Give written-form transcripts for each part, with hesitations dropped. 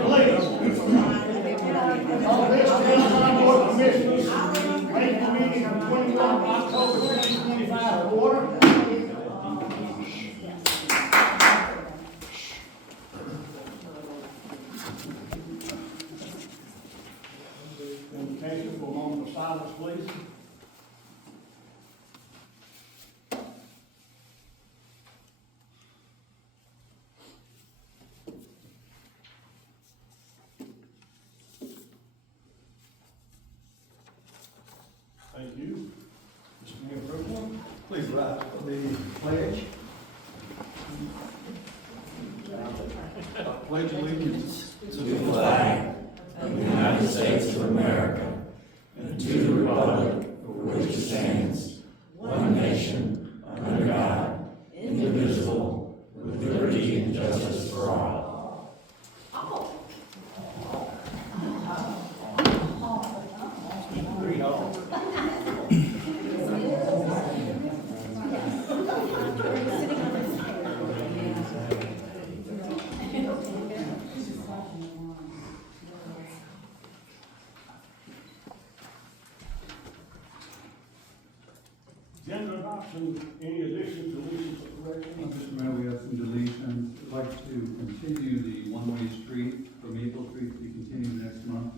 please. All this board commissioners, regular meeting of 21 October 2025 order. Invitation for a moment of silence, please. Thank you. Mr. Mayor Pro Tem. Please rise for the pledge. I pledge allegiance to the flag of the United States of America and to the republic for which it stands, one nation, under God, indivisible, with liberty and justice for all. Agenda adoption, any additions, deletions, or corrections? Mr. Mayor, we have some deletions. I'd like to continue the one-way street from Maple Street to be continued next month.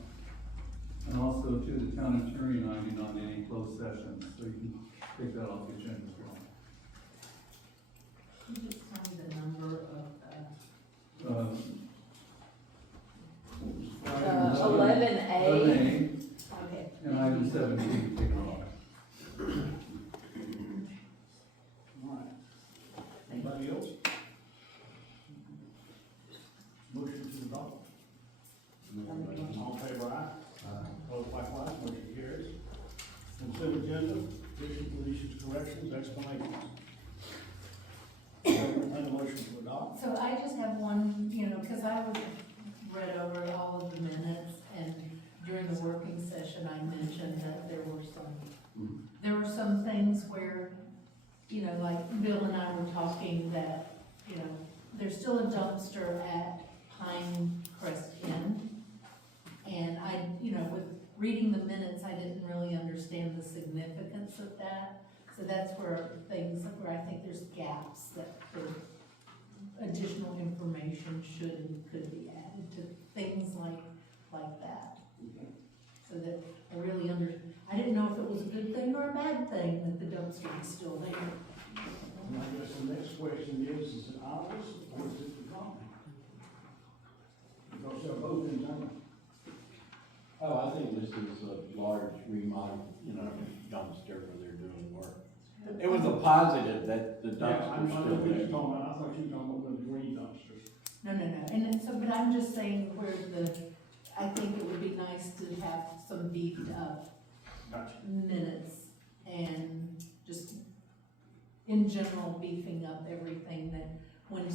And also to the town attorney and I do not need any closed sessions, so you can take that off the agenda as well. Can you just tell me the number of, 11A? 11A, Okay. and item 17 taken off. All right. Anybody else? Motion to adopt. All in favor, aye? Opposed, likewise, motion carries. Consent agenda, additions, deletions, corrections, explanations. Entertain a motion to adopt. So I just have one, because I read over all of the minutes, and during the working session, I mentioned that there were some things where, like Bill and I were talking that, there's still a dumpster at Pine Crest Inn. And with reading the minutes, I didn't really understand the significance of that. So that's where I think there's gaps that additional information should and could be added to things like that. So that I didn't know if it was a good thing or a bad thing that the dumpster is still there. And I guess the next question is it ours or is it the company? Because they're both in town. Oh, I think this is a large remodel, dumpster where they're doing work. It was a positive that the dumpster's still there. I thought you were talking about the green dumpsters. No, and so, but I'm just saying I think it would be nice to have some beefed up Gotcha. minutes and just in general beefing up everything that when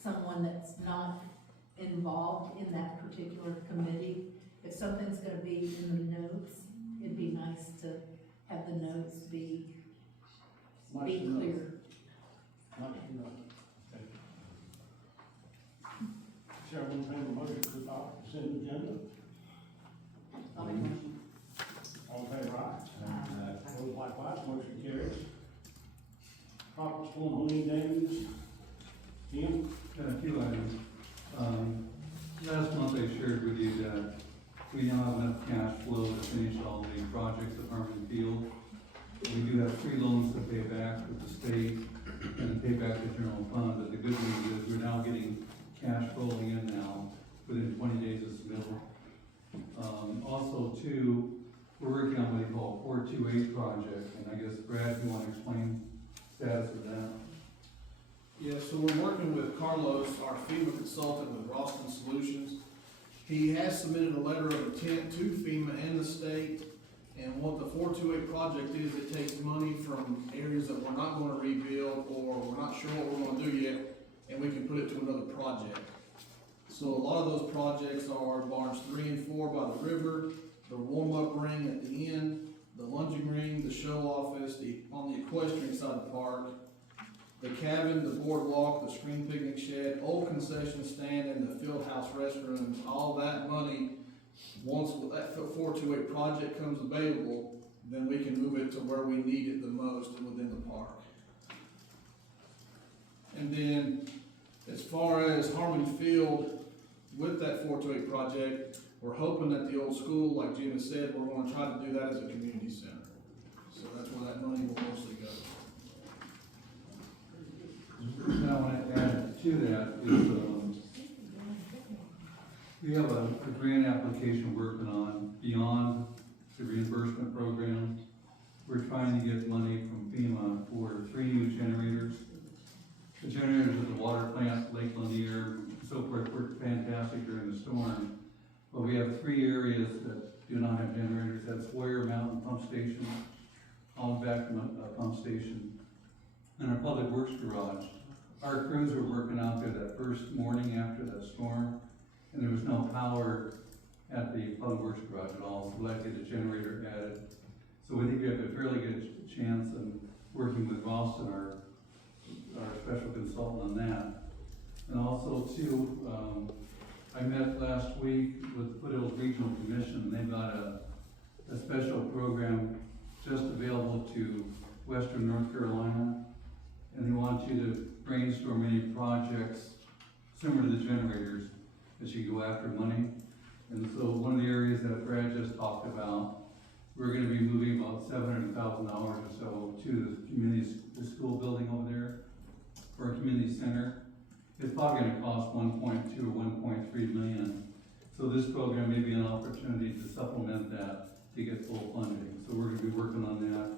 someone that's not involved in that particular committee, if something's gonna be in the notes, it'd be nice to have the notes be clear. Chairman, entertain a motion to adopt the consent agenda. I'll make a motion. All in favor, aye? Opposed, likewise, motion carries. Properties for marine damages. Tim? A few items. Last month I shared with you that we now have enough cash flow to finish all the projects at Harmon Field. We do have 3 loans to pay back with the state and pay back the general fund, but the good news is we're now getting cash flowing in now within 20 days of submittal. Also, too, we're working on what they call 428 project, and I guess Brad, you want to explain status of that? Yeah, so we're working with Carlos, our FEMA consultant with Ralston Solutions. He has submitted a letter of intent to FEMA and the state. And what the 428 project is, it takes money from areas that we're not gonna rebuild or we're not sure what we're gonna do yet, and we can put it to another project. So a lot of those projects are barns 3 and 4 by the river, the warm-up ring at the end, the lunging ring, the show office, on the equestrian side of the park, the cabin, the boardwalk, the screen picnic shed, old concession stand, and the field house restrooms, all that money, once that 428 project comes available, then we can move it to where we need it the most within the park. And then, as far as Harmon Field, with that 428 project, we're hoping that the old school, like Gina said, we're gonna try to do that as a community center. So that's where that money will mostly go. Now, I want to add to that is, we have a grant application working on beyond the reimbursement program. We're trying to get money from FEMA for 3 new generators. The generators at the water plant, Lake Lanier, and so forth, worked fantastic during the storm. But we have 3 areas that do not have generators. That's Warrior Mountain Pump Station, Hollenbeck Pump Station, and our Public Works Garage. Our crews were working out there that first morning after that storm, and there was no power at the Public Works Garage at all, so we had to get a generator added. So we think we have a fairly good chance in working with Ralston, our special consultant on that. And also too, I met last week with Foothills Regional Commission, and they've got a special program just available to Western North Carolina. And they want you to brainstorm any projects similar to the generators as you go after money. And so one of the areas that Brad just talked about, we're gonna be moving about $700,000 or so to the school building over there for a community center. It's probably gonna cost 1.2 or 1.3 million. So this program may be an opportunity to supplement that to get full funding. So we're gonna be working on that.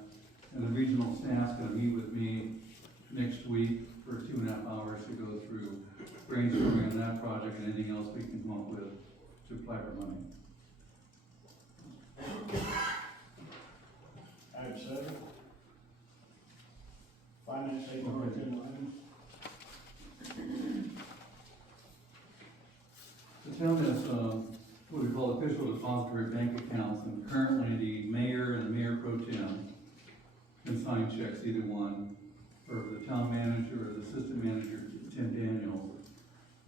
And the regional staff's gonna meet with me next week for 2.5 hours to go through brainstorming on that project and anything else we can come up with to apply for money. Item 7. Finance statement or agenda items. The town has what we call official depository bank accounts, and currently the mayor and the mayor pro tem can sign checks, either one, or the town manager or the assistant manager, Tim Daniels.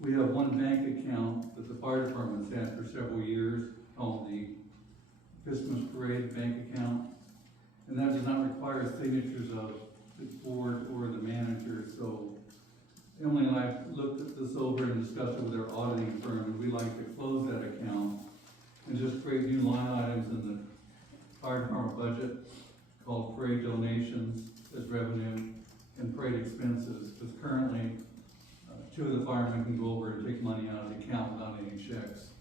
We have one bank account that the fire department's had for several years called the Christmas Parade Bank Account, and that does not require signatures of the board or the manager. So Emily and I looked at this over and discussed it with our auditing firm, and we'd like to close that account and just create new line items in the fire department budget called parade donations as revenue and parade expenses, because currently 2 of the firemen can go over and take money out of the account without any checks.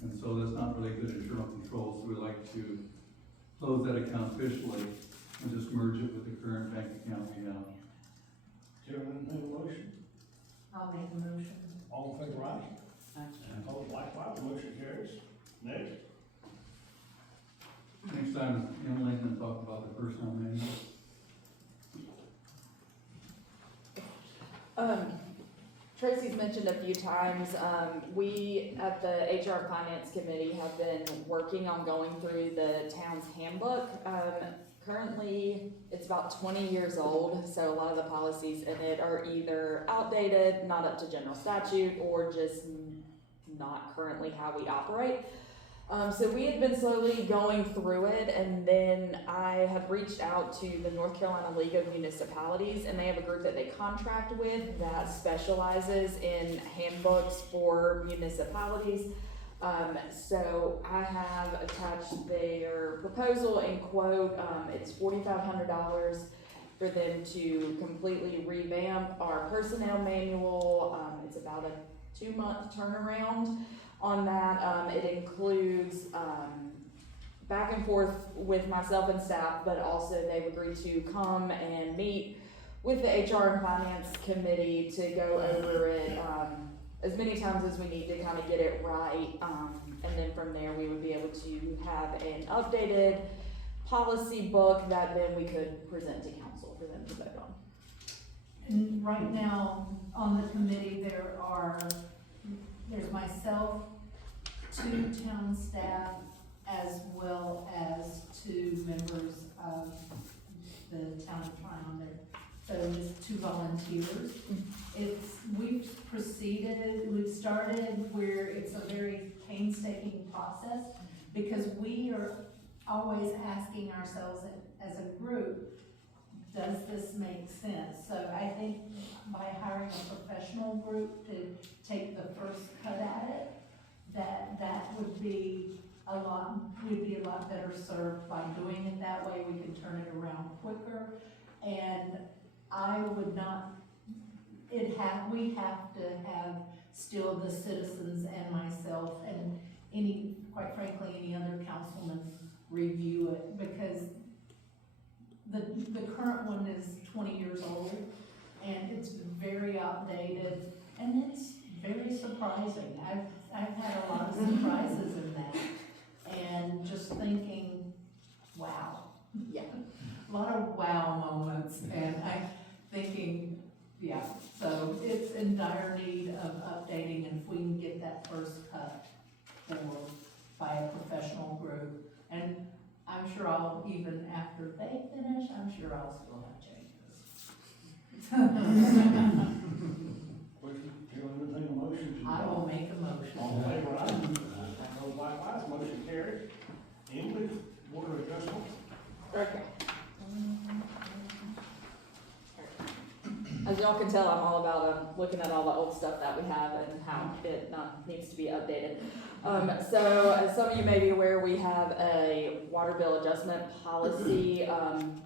And so that's not really good internal control, so we'd like to close that account officially and just merge it with the current bank account we have. Chairman, make a motion. I'll make a motion. All in favor, aye? Opposed, likewise, motion carries. Next. Next time, Emily can talk about the personnel manual. Tracy's mentioned a few times, we at the HR Finance Committee have been working on going through the town's handbook. Currently, it's about 20 years old, so a lot of the policies in it are either outdated, not up to general statute, or just not currently how we operate. So we had been slowly going through it, and then I have reached out to the North Carolina League of Municipalities, and they have a group that they contract with that specializes in handbooks for municipalities. So I have attached their proposal and quote. It's $4,500 for them to completely revamp our personnel manual. It's about a 2-month turnaround on that. It includes back and forth with myself and staff, but also they've agreed to come and meet with the HR and Finance Committee to go over it as many times as we need to kind of get it right. And then from there, we would be able to have an updated policy book that then we could present to council for them to vote on. And right now, on the committee, there's myself, 2 town staff, as well as 2 members of the town of Tryon. so just 2 volunteers. We've started where it's a very painstaking process, because we are always asking ourselves as a group, does this make sense? So I think by hiring a professional group to take the first cut at it, that would be we'd be a lot better served by doing it that way. We can turn it around quicker, and I would not, we have to have still the citizens and myself and quite frankly, any other councilman review it, because the current one is 20 years old, and it's very outdated, and it's very surprising. I've had a lot of surprises in that, and just thinking, wow. Yeah. A lot of wow moments, and I'm thinking, yeah, so it's in dire need of updating, and if we can get that first cut by a professional group, and I'm sure even after they finish, I'm sure I'll still have changes. You'll entertain a motion to I adopt. will make a motion. All in favor, aye. Opposed, likewise, motion carried. Emily, water adjustment. Okay. As y'all can tell, I'm all about looking at all the old stuff that we have and how it needs to be updated. So as some of you may be aware, we have a water bill adjustment policy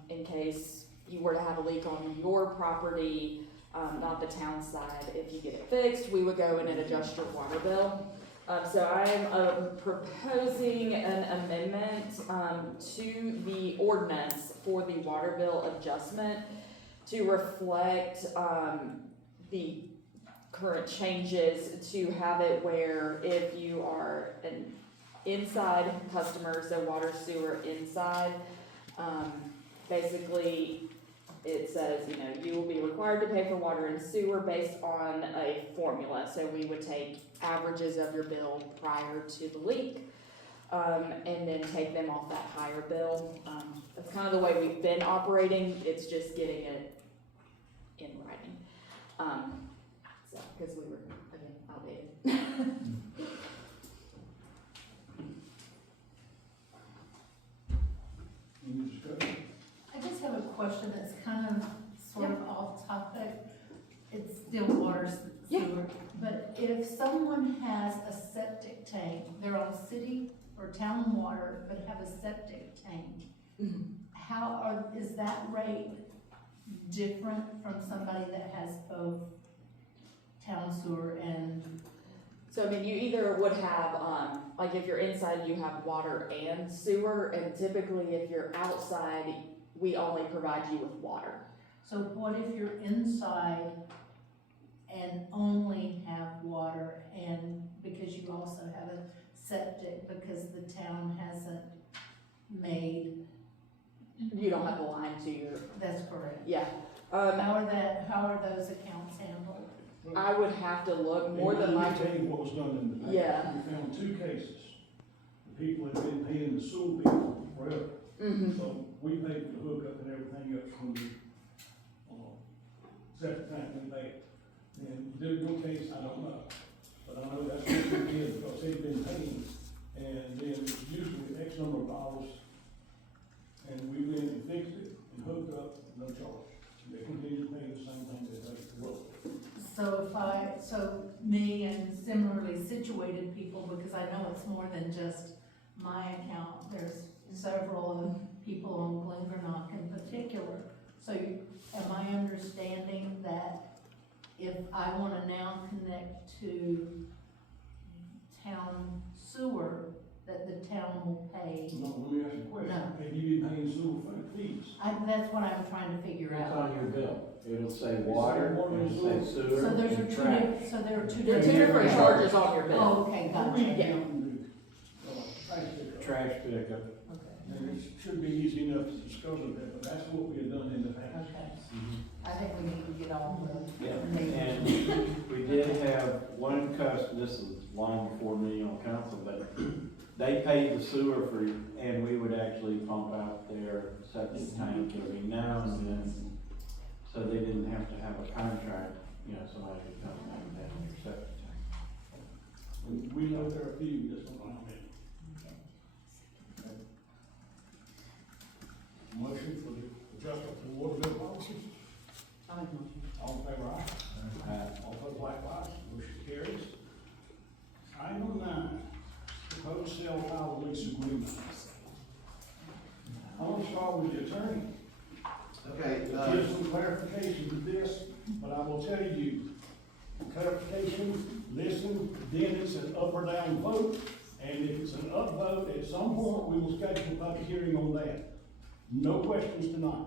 in case you were to have a leak on your property, not the town side. If you get it fixed, we would go in and adjust your water bill. So I'm proposing an amendment to the ordinance for the water bill adjustment to reflect the current changes, to have it where if you are an inside customer, so water sewer inside, basically it says, you will be required to pay for water and sewer based on a formula. So we would take averages of your bill prior to the leak, and then take them off that higher bill. That's kind of the way we've been operating. It's just getting it in writing. So, because we were, again, outdated. Any discussion? I just have a question that's kind of sort of off topic. It's still water sewer, but if someone has a septic tank, they're on city or town water, but have a septic tank, is that rate different from somebody that has both town sewer and? So, I mean, you either would have, like if you're inside, you have water and sewer, and typically if you're outside, we only provide you with water. So what if you're inside and only have water, and because you also have a septic because the town hasn't made? You don't have the line to your, That's correct. yeah. How are those accounts handled? I would have to look more than Let me likely. tell you what was done in the past. Yeah. We found 2 cases. The people had been paying the sewer bill forever. So we paid for the hookup and everything else from the, septic tank we paid. And your case, I don't know, but I know that's what we did, because they've been paying, and then usually X number of dollars, and we went and fixed it and hooked up, no charge. They continue to pay the same thing they paid for. So me and similarly situated people, because I know it's more than just my account, there's several people on Glengarnock in particular. So am I understanding that if I wanna now connect to town sewer, that the town will pay? No, let me ask you a question. No. Have you been paying sewer fees? That's what I'm trying to figure It's out. on your bill. It'll say water, it'll say sewer, So there and are trash. there are two There are two different. different charges on your bill. Oh, okay, gotcha. Yeah. Trash pickup. Okay. And it should be easy enough to discover that, but that's what we have done in the past. Okay, I think we need to get on the. Yeah, and we did have one customer, this is long before me on council, but they paid the sewer for, and we would actually pump out their septic tank every now and then. So they didn't have to have a contract, you know, somebody could come and have their septic tank. We know there are a few that's not like that. Motion for the adjustment to the water bill policy, I'll make a motion. all in favor, aye? All opposed, likewise, motion carries. Item number 9, proposed sale file lease agreement. I want to start with the attorney. Okay, Give some clarification to this, but I will tell you, clarification, listen, then it's an up or down vote, and if it's an up vote, at some point, we will schedule a public hearing on that. No questions tonight.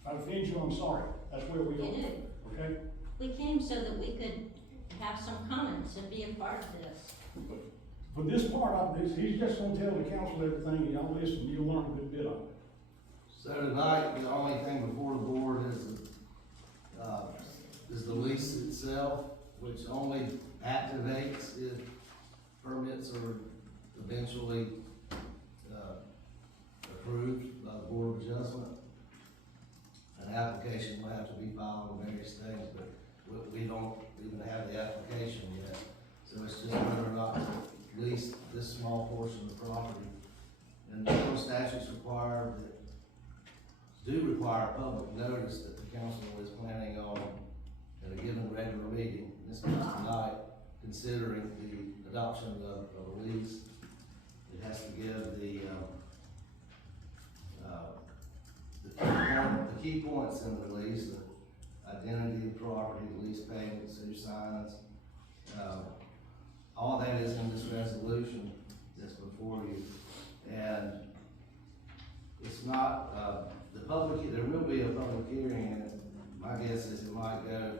If I offend you, I'm sorry, that's where we We are, do. okay? We came so that we could have some comments and be a part of this. For this part of this, he's just gonna tell the council everything, and y'all listen, you'll learn a good bit of it. so tonight, the only thing before the board is the lease itself, which only activates if permits are eventually, approved by the Board of Adjustment. An application will have to be filed on various things, but we don't even have the application yet. So it's just whether or not to lease this small portion of the property. And the Florida statutes do require public notice that the council is planning on, at a given regular meeting, in this case tonight, considering the adoption of a lease. It has to give the key points in the lease, the identity of the property, lease payments, who signs. All that is in this resolution that's before you. And it's not, there will be a public hearing, and my guess is it might go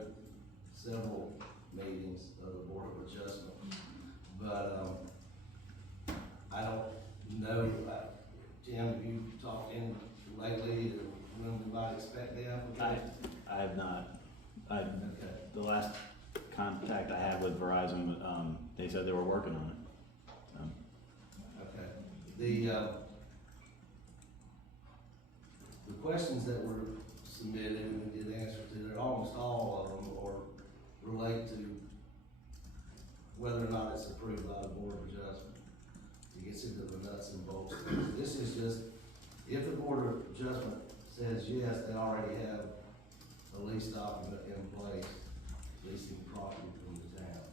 several meetings of the Board of Adjustment. But, I don't know, Jim, have you talked in lately, when we might expect the application? I have not. Okay. The last contact I had with Verizon, they said they were working on it. Okay. The questions that were submitted and we did answer to, they're almost all of them or relate to whether or not it's approved by the Board of Adjustment. You can see the nuts and bolts. This is just, if the Board of Adjustment says yes, they already have a lease document in place, leasing property from the town.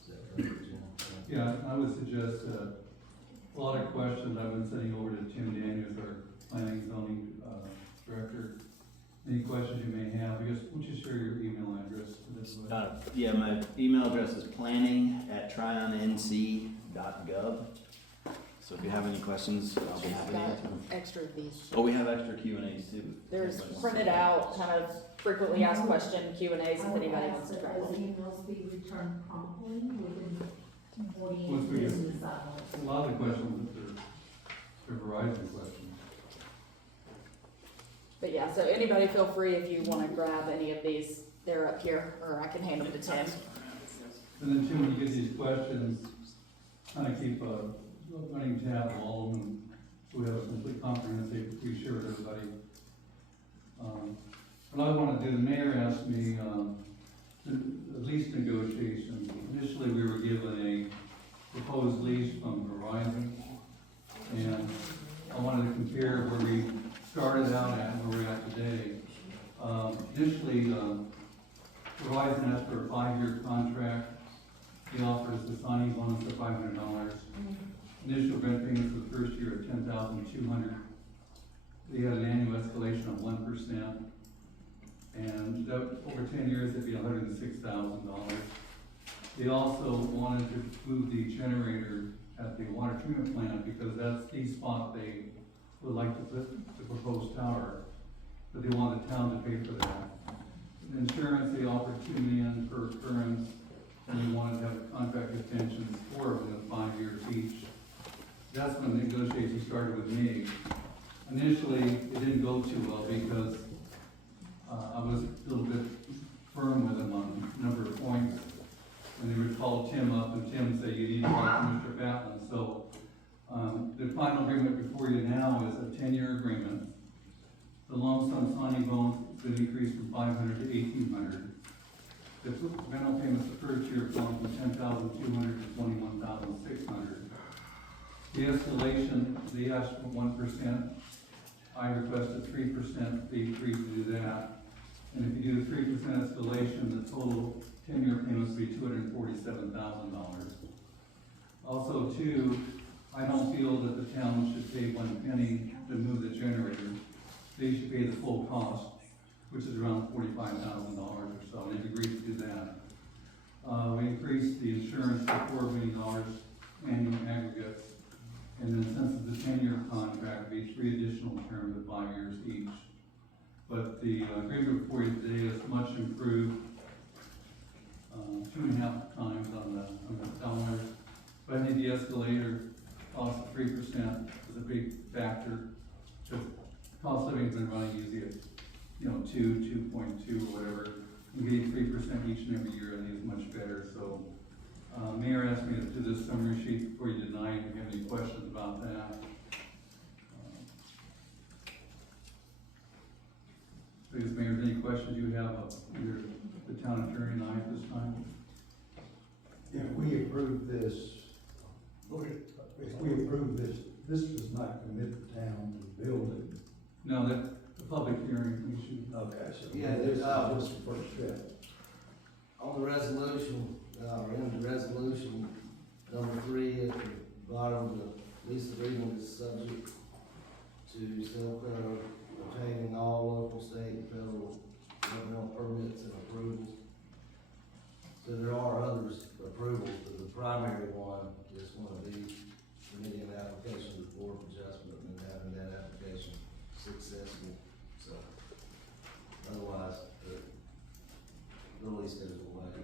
Is that correct, Jim? Yeah, I would suggest, a lot of questions I've been sending over to Tim Daniels, our planning zoning, director. Any questions you may have, I guess, would you share your email address for this? Yeah, my email address is planning@tronc.gov. So if you have any questions, I'll be happy to answer them. Extra of these. Oh, we have extra Q&As too. There's printed out, kind of frequently asked question Q&As if anybody wants to I grab would ask them. that those emails be returned promptly within 48 Once we get- business hours. A lot of the questions, they're Verizon questions. But yeah, so anybody feel free if you wanna grab any of these, they're up here, or I can hand them to Tim. And then Tim, when you get these questions, kind of keep a running tab of all of them, so we have a complete comprehensive, we share with everybody. What I want to do, the mayor asked me, the lease negotiations. Initially, we were given a proposed lease from Verizon, and I wanted to compare where we started out at and where we're at today. Initially, Verizon asked for a 5-year contract. They offered us a signing bonus of $500. Initial rent payments for the first year of $10,200. They had an annual escalation of 1%. And that, over 10 years, it'd be $106,000. They also wanted to move the generator at the water treatment plant because that's the spot they would like to put the proposed tower, but they want the town to pay for that. Insurance, they offered $2 million per occurrence, and they wanted to have a contract extension for within 5 years each. That's when the negotiations started with me. Initially, it didn't go too well because I was a little bit firm with them on a number of points. And they would call Tim up and Tim would say, you need to talk to Mr. Batlin. So the final agreement before you now is a 10-year agreement The lump sum signing bonus has been increased from 500 to 1,800. The rental payments the first year have gone from 10,200 to 21,600. The escalation, they asked for 1%. I requested 3%, they agreed to do that. And if you do the 3% escalation, the total 10-year payments would be $247,000. Also, too, I don't feel that the town should pay 1 penny to move the generator. They should pay the full cost, which is around $45,000 or so, and they've agreed to do that. We increased the insurance to $4 million annual aggregate, and then since it's a 10-year contract, it'd be 3 additional terms of 5 years each. But the agreement before you today is much improved, 2.5 times on the dollars. But I think the escalator cost of 3% is a big factor, because cost of living's been running easy at, 2.2 or whatever. And getting 3% each and every year, I think is much better. So, Mayor asked me to do this summary sheet before you deny it. If you have any questions about that. Please, Mayor, any questions you have of either the town attorney and I at this time? If we approve this, Go ahead. if we approve this, this does not commit the town to build it. No, that's the public hearing we should. Okay, so. Yeah, this there's, is just the first step. On the resolution, or in the resolution, number 3 at the bottom, the lease agreement is subject to Selco obtaining all local, state, and federal governmental permits and approvals. So there are others approvals, but the primary one is going to be submitting an application to the Board of Adjustment and having that application successful. So otherwise, the lease goes away.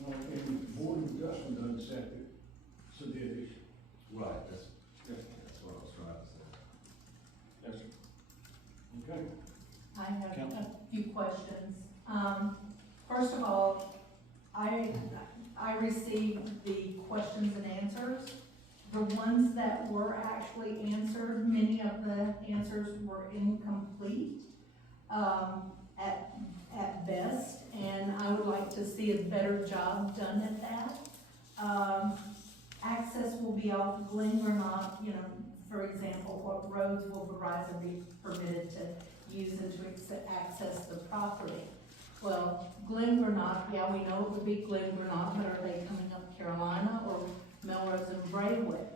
Well, and the Board of Adjustment doesn't set it, so did it. Right, that's what I was trying to say. Yes, sir. Okay. I have a few questions. First of all, I received the questions and answers. The ones that were actually answered, many of the answers were incomplete, at best, and I would like to see a better job done at that. Access will be off Glen or not, for example, what roads will Verizon be permitted to use and to access the property? Well, Glen or not, yeah, we know it would be Glen or not, but are they coming up Carolina or Melrose and Braywood?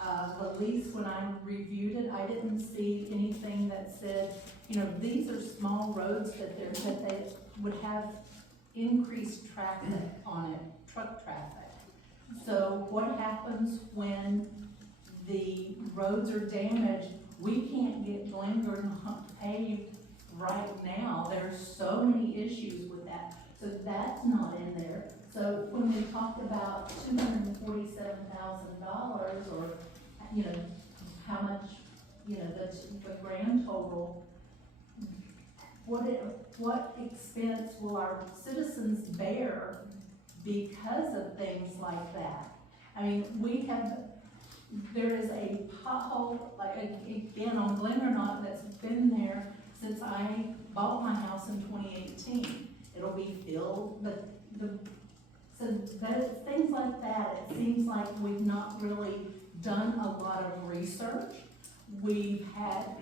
The lease, when I reviewed it, I didn't see anything that said, these are small roads that they would have increased traffic on it, truck traffic. So what happens when the roads are damaged? We can't get Glen paved right now. There's so many issues with that. So that's not in there. So when we talked about $247,000 or, how much, the grand total, what expense will our citizens bear because of things like that? I mean, there is a pothole, like, again, on Glen or not, that's been there since I bought my house in 2018. It'll be filled, but so that, things like that, it seems like we've not really done a lot of research. We've had,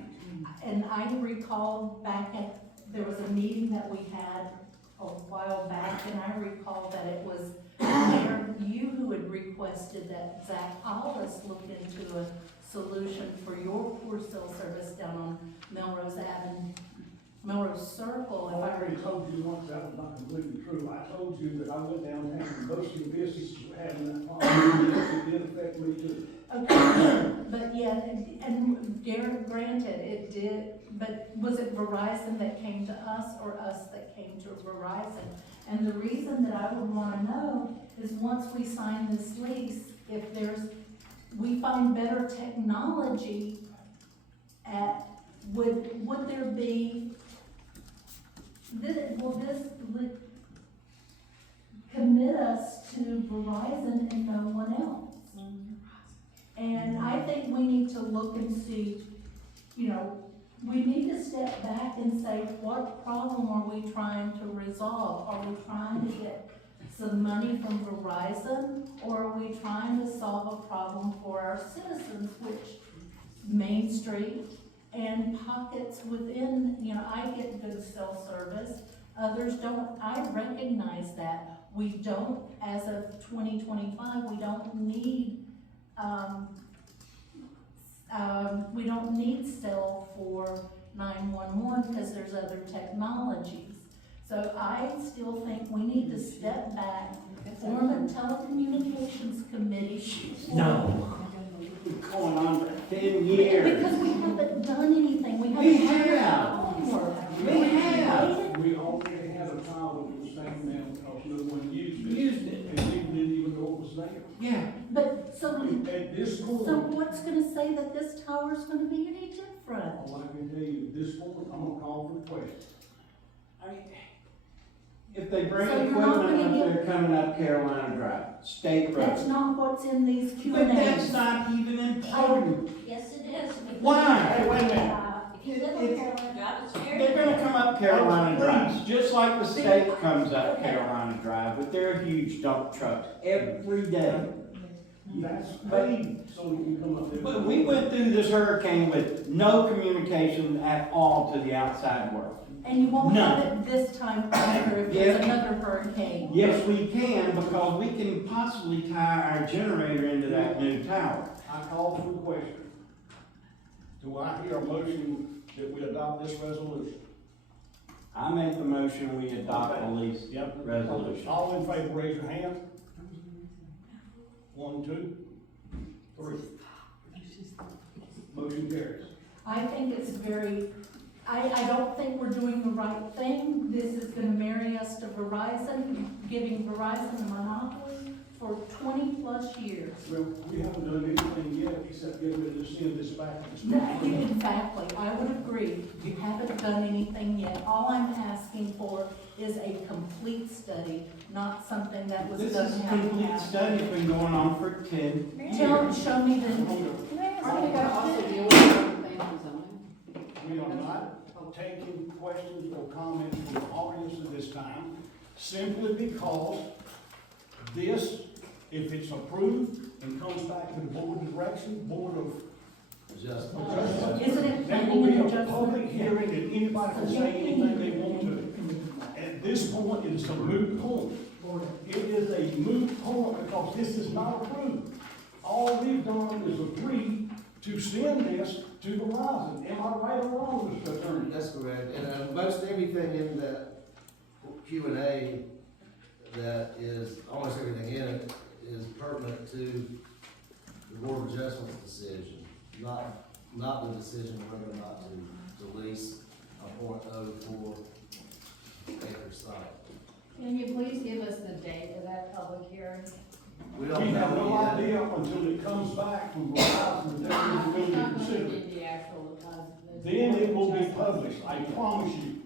and I recall there was a meeting that we had a while back, and I recall that it was Mayor, you who had requested that Zach Aldis look into a solution for your poor cell service down on Melrose Avenue, Melrose Circle, if I I already recall. told you once that was not completely true. I told you that I went downtown and most of the businesses were having that problem. It did affect me too. Okay, but yeah, and granted, it did, but was it Verizon that came to us or us that came to Verizon? And the reason that I would wanna know is once we sign this lease, if we find better technology would there be, will this commit us to Verizon and no one else? And I think we need to look and see, we need to step back and say, what problem are we trying to resolve? Are we trying to get some money from Verizon, or are we trying to solve a problem for our citizens, which Main Street and pockets within, I get good cell service, others don't. I recognize that. We don't, as of 2025, we don't need cell for 911 because there's other technologies. So I still think we need to step back, form a telecommunications committee. No. Going on for 10 years. Because we haven't done anything, we We haven't done have. our homework. We have. We already had a trial that was taken down because no one used it. Used it. And people didn't even know it was there. Yeah. But, so At this point, what's gonna say that this tower's gonna be any different? all I can tell you, at this point, I'm gonna call for the question. I mean, if they bring So you're not equipment gonna up there coming up Carolina Drive, State That's Road. not what's in these Q But and that's A's. not even important. Yes, it is. Because Why? Hey, wait a minute. If you live on Carolina Drive, it's very. They're gonna come up Carolina Drive, just like the state comes up Carolina Drive with their huge dump trucks every day. That's paid so we can come up there. But we went through this hurricane with no communication at all to the outside world. And you won't have None. it this time either if there's Yeah. another hurricane. Yes, we can, because we can possibly tie our generator into that new tower. I call for the question. Do I hear a motion that we adopt this resolution? I make the motion, we adopt the lease Yep. resolution. All in favor, raise your hand. 1, 2, 3. Motion carries. I think it's I don't think we're doing the right thing. This is gonna marry us to Verizon, giving Verizon a monopoly for 20+ years. Well, we haven't done anything yet except get ready to send this back to the That- state. Exactly, I would agree. You haven't done anything yet. All I'm asking for is a complete study, not something that was This done is a half complete half. study, it's been going on for 10 Show me the. Are they gonna also deal with everything on zoning? We are not taking questions or comments from the audience at this time, simply because this, if it's approved and comes back to the board of direction, board of Just. Isn't it there planning will be and a adjustment? public hearing and anybody can say anything they want to. At this point, it is a moot point. It is a moot point because this is not approved. All we've done is agree to send this to Verizon. Am I right or wrong, Mr. Attorney? That's correct, and most everything in that Q and A that is, almost everything in it is pertinent to the Board of Adjustment's decision, not the decision whether or not to lease a .04 acre site. Can you please give us the date of that public hearing? We We don't have know no yet. idea until it comes back from Verizon and then Not we will gonna consider. get the actual, Then it will be published, I promise you.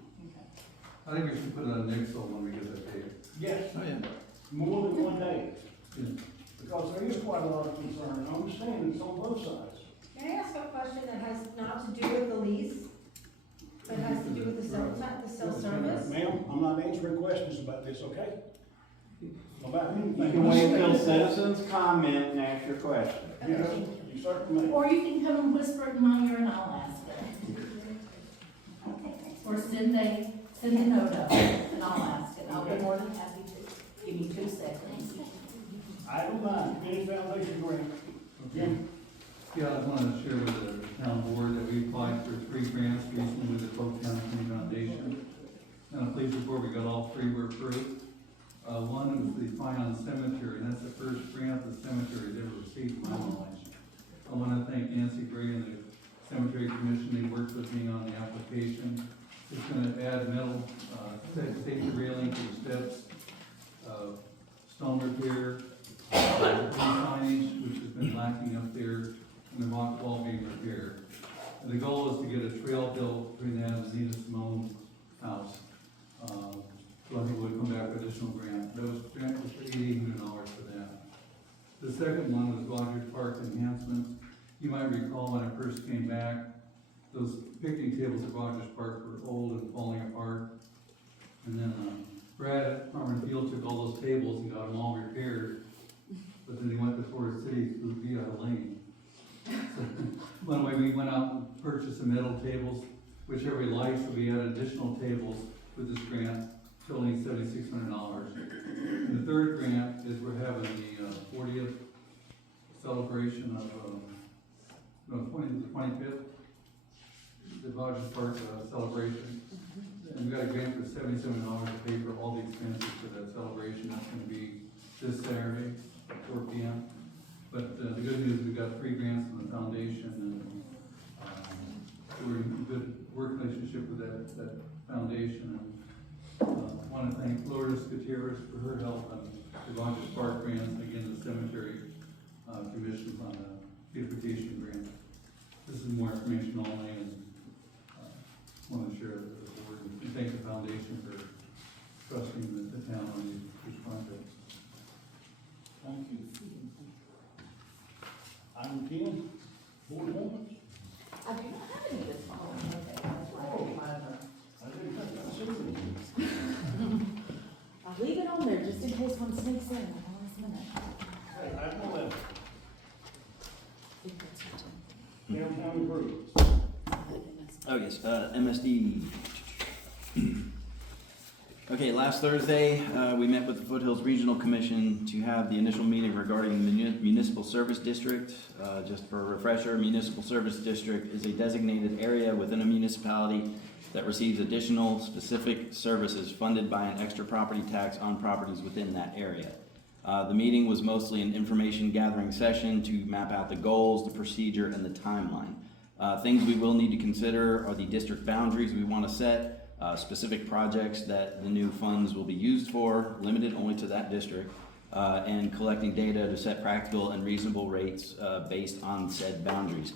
I think we should put it on Nixle when we get that data. Yes, more than 1 day. Because there is quite a lot of concern, I understand it's on both sides. Can I ask a question that has not to do with the lease, but has to do with the cell service? Ma'am, I'm not answering questions about this, okay? About anything. You can wait till citizens comment and ask your question. Yes, you certainly may. Or you can come and whisper it in my ear and I'll ask it. Or send a note up and I'll ask it. I'll be more than happy to. Give me 2 seconds. Item 9, community foundation grant. Okay. Yeah, I wanted to share with the town board that we applied for 3 grants recently with the Polk County Community Foundation. And I'm pleased to report we got all 3 were approved. One was the Fion Cemetery, and that's the first grant the cemetery has ever received, to my knowledge. I want to thank Nancy Gray and the Cemetery Commission, they worked with me on the application. It's going to add metal, safety railing to the steps, stone repair, signage, which has been lacking up there, and the rock wall being repaired. And the goal is to get a trail built between that and Zena Simone's house. So I think we'll come back with additional grant. That was grant was for $8,800 for that. The second one was Rogers Park enhancements. You might recall when I first came back, those picnic tables at Rogers Park were old and falling apart. And then, Brad at Harmon Field took all those tables and got them all repaired, but then he went to Forest City through via Lane. So, anyway, we went out and purchased some metal tables, which everybody likes, so we had additional tables with this grant, totaling $7,600. And the third grant is we're having the 40th celebration of, the 25th, the Rogers Park celebration. And we got a grant for $77 to pay for all the expenses for that celebration. That's gonna be this Saturday at 4 p.m. But the good news, we got 3 grants from the foundation, and we're in a good work relationship with that foundation. And want to thank Lourdes Gutierrez for her help on the Rogers Park grants, and again, the cemetery commissions on the beautification grant. This is more information only, and want to share it with the board, and thank the foundation for trusting the town on these projects. Thank you. Item 10, board appointments. I do not have any this fall. I didn't think I see them. I'll leave it on there just in case one sneaks in at the last minute. Hey, item 11, I think that's your turn. downtown improvements. Oh, yes, MSD. Okay, last Thursday, we met with the Foothills Regional Commission to have the initial meeting regarding the Municipal Service District. Just for a refresher, Municipal Service District is a designated area within a municipality that receives additional specific services funded by an extra property tax on properties within that area. The meeting was mostly an information gathering session to map out the goals, the procedure, and the timeline. Things we will need to consider are the district boundaries we want to set, specific projects that the new funds will be used for, limited only to that district, and collecting data to set practical and reasonable rates based on said boundaries.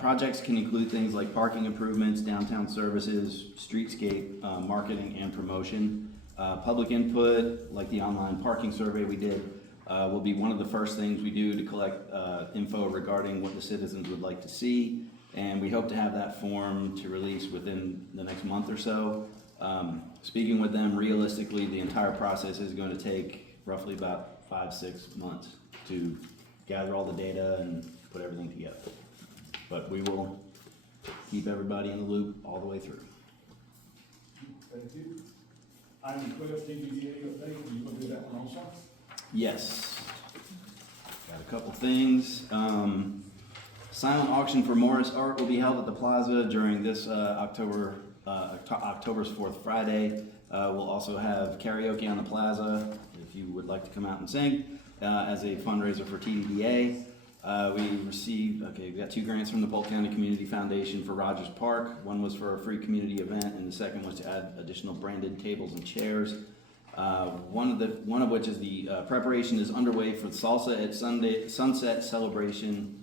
Projects can include things like parking improvements, downtown services, streetscape, marketing and promotion. Public input, like the online parking survey we did, will be one of the first things we do to collect info regarding what the citizens would like to see. And we hope to have that form to release within the next month or so. Speaking with them, realistically, the entire process is going to take roughly about 5-6 months to gather all the data and put everything together. But we will keep everybody in the loop all the way through. Thank you. Item 12, TBDA update, you gonna do that one also? Yes. Got a couple things. Silent auction for Morris Art will be held at the plaza during this October's 4th Friday. We'll also have karaoke on the plaza if you would like to come out and sing as a fundraiser for TDDA. We got 2 grants from the Polk County Community Foundation for Rogers Park. One was for a free community event, and the second was to add additional branded tables and chairs. One of which is the preparation is underway for the Salsa at Sunset celebration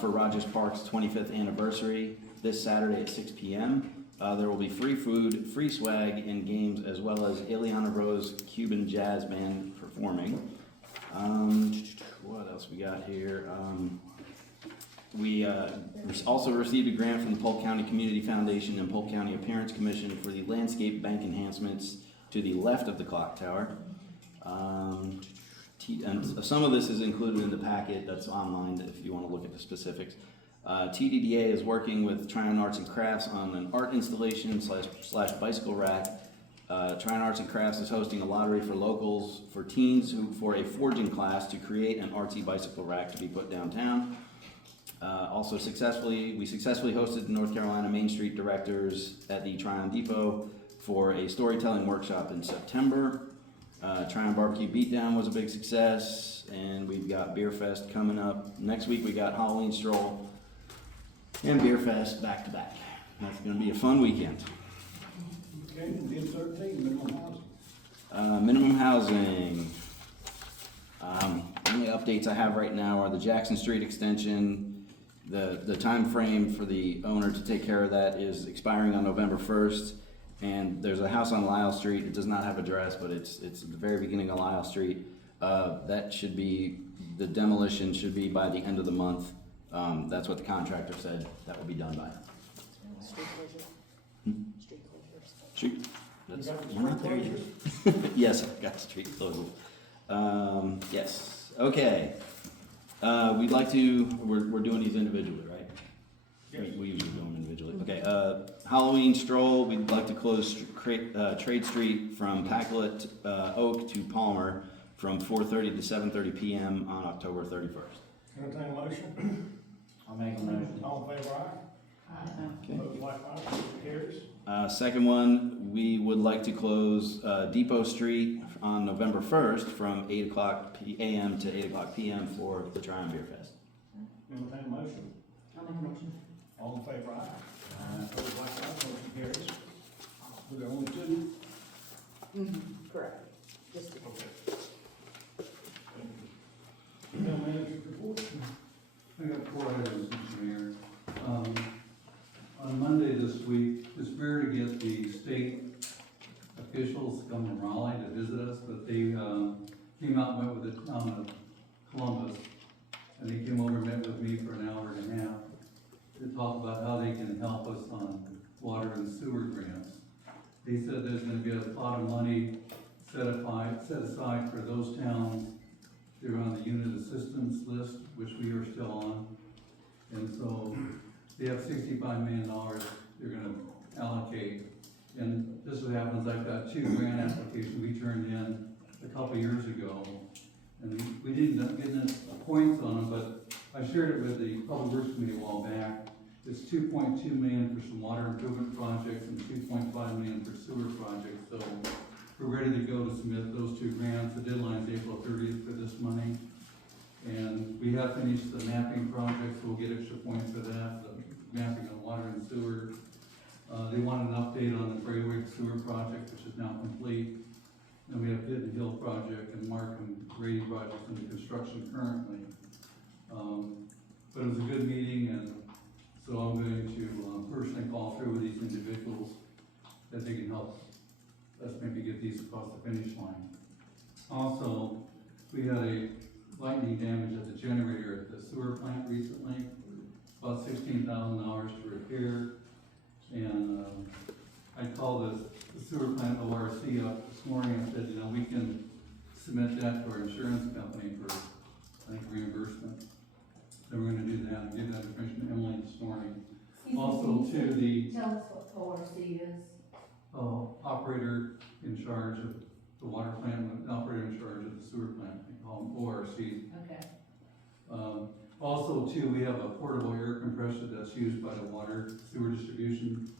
for Rogers Park's 25th anniversary this Saturday at 6 p.m. There will be free food, free swag, and games, as well as Ileana Rose Cuban Jazz Band performing. What else we got here? We also received a grant from the Polk County Community Foundation and Polk County Appearance Commission for the landscape bank enhancements to the left of the clock tower. And some of this is included in the packet that's online if you want to look at the specifics. TDDA is working with Tryon Arts and Crafts on an art installation slash bicycle rack. Tryon Arts and Crafts is hosting a lottery for locals, for teens for a forging class to create an artsy bicycle rack to be put downtown. We successfully hosted the North Carolina Main Street directors at the Tryon Depot for a storytelling workshop in September. Tryon Barbecue Beatdown was a big success, and we've got Beer Fest coming up. Next week we got Halloween Stroll and Beer Fest back to back. That's going to be a fun weekend. Okay, and then 13, minimum housing. Minimum housing. The only updates I have right now are the Jackson Street extension. The time frame for the owner to take care of that is expiring on November 1st. And there's a house on Lyle Street. It does not have address, but it's at the very beginning of Lyle Street. The demolition should be by the end of the month. That's what the contractor said that will be done by. Street closure. Hmm? Street closures. Street, You that's, got the we're not there street yet. Yes, I've got street closures. Yes, okay. We'd like to, we're doing these individually, right? Yes. We usually do them individually. Okay, Halloween stroll, we'd like to close Trade Street from Packlet, Oak to Palmer from 4:30 to 7:30 PM on October 31st. Entertain a motion? I'll make a motion. All in favor, aye? Okay. Opposed, likewise, motion carries. Second one, we would like to close Depot Street on November 1st from 8 o'clock AM to 8 o'clock PM for the Tryon Beer Fest. Entertain a motion? I'll make a motion. All in favor, aye? Opposed, likewise, motion carries. Were there only two? Correct. Just to- Okay. Town manager's report? I got 4 items, Mr. Mayor. On Monday this week, it's rare to get the state officials to come from Raleigh to visit us, but they came out and met with the town of Columbus, and they came over and met with me for an hour and a half to talk about how they can help us on water and sewer grants. They said there's gonna be a pot of money set aside for those towns that are on the unit assistance list, which we are still on. And so they have $65 million they're gonna allocate. And this is what happens, I've got 2 grant applications we turned in a couple years ago. And we didn't end up getting points on them, but I shared it with the Public Works Committee a while back. It's $2.2 million for some water improvement projects and $2.5 million for sewer projects. So we're ready to go to submit those 2 grants. The deadline's April 30th for this money. And we have finished the mapping project, so we'll get extra points for that, the mapping of water and sewer. They wanted an update on the Brayway Sewer project, which is now complete. And we have Hidden Hill project and Markham Grady project under construction currently. But it was a good meeting, and so I'm going to personally call through with these individuals that they can help us maybe get these across the finish line. Also, we had a lightning damage at the generator at the sewer plant recently, about $16,000 to repair. And I called the sewer plant ORC up this morning and said, you know, we can submit that to our insurance company for, I think, reimbursement. So we're gonna do that and give that information to Emily this morning. Also to the Tell us what ORC is. operator in charge of the water plant, and operator in charge of the sewer plant, they call them ORC. Okay. Also too, we have a portable air compressor that's used by the water sewer distribution.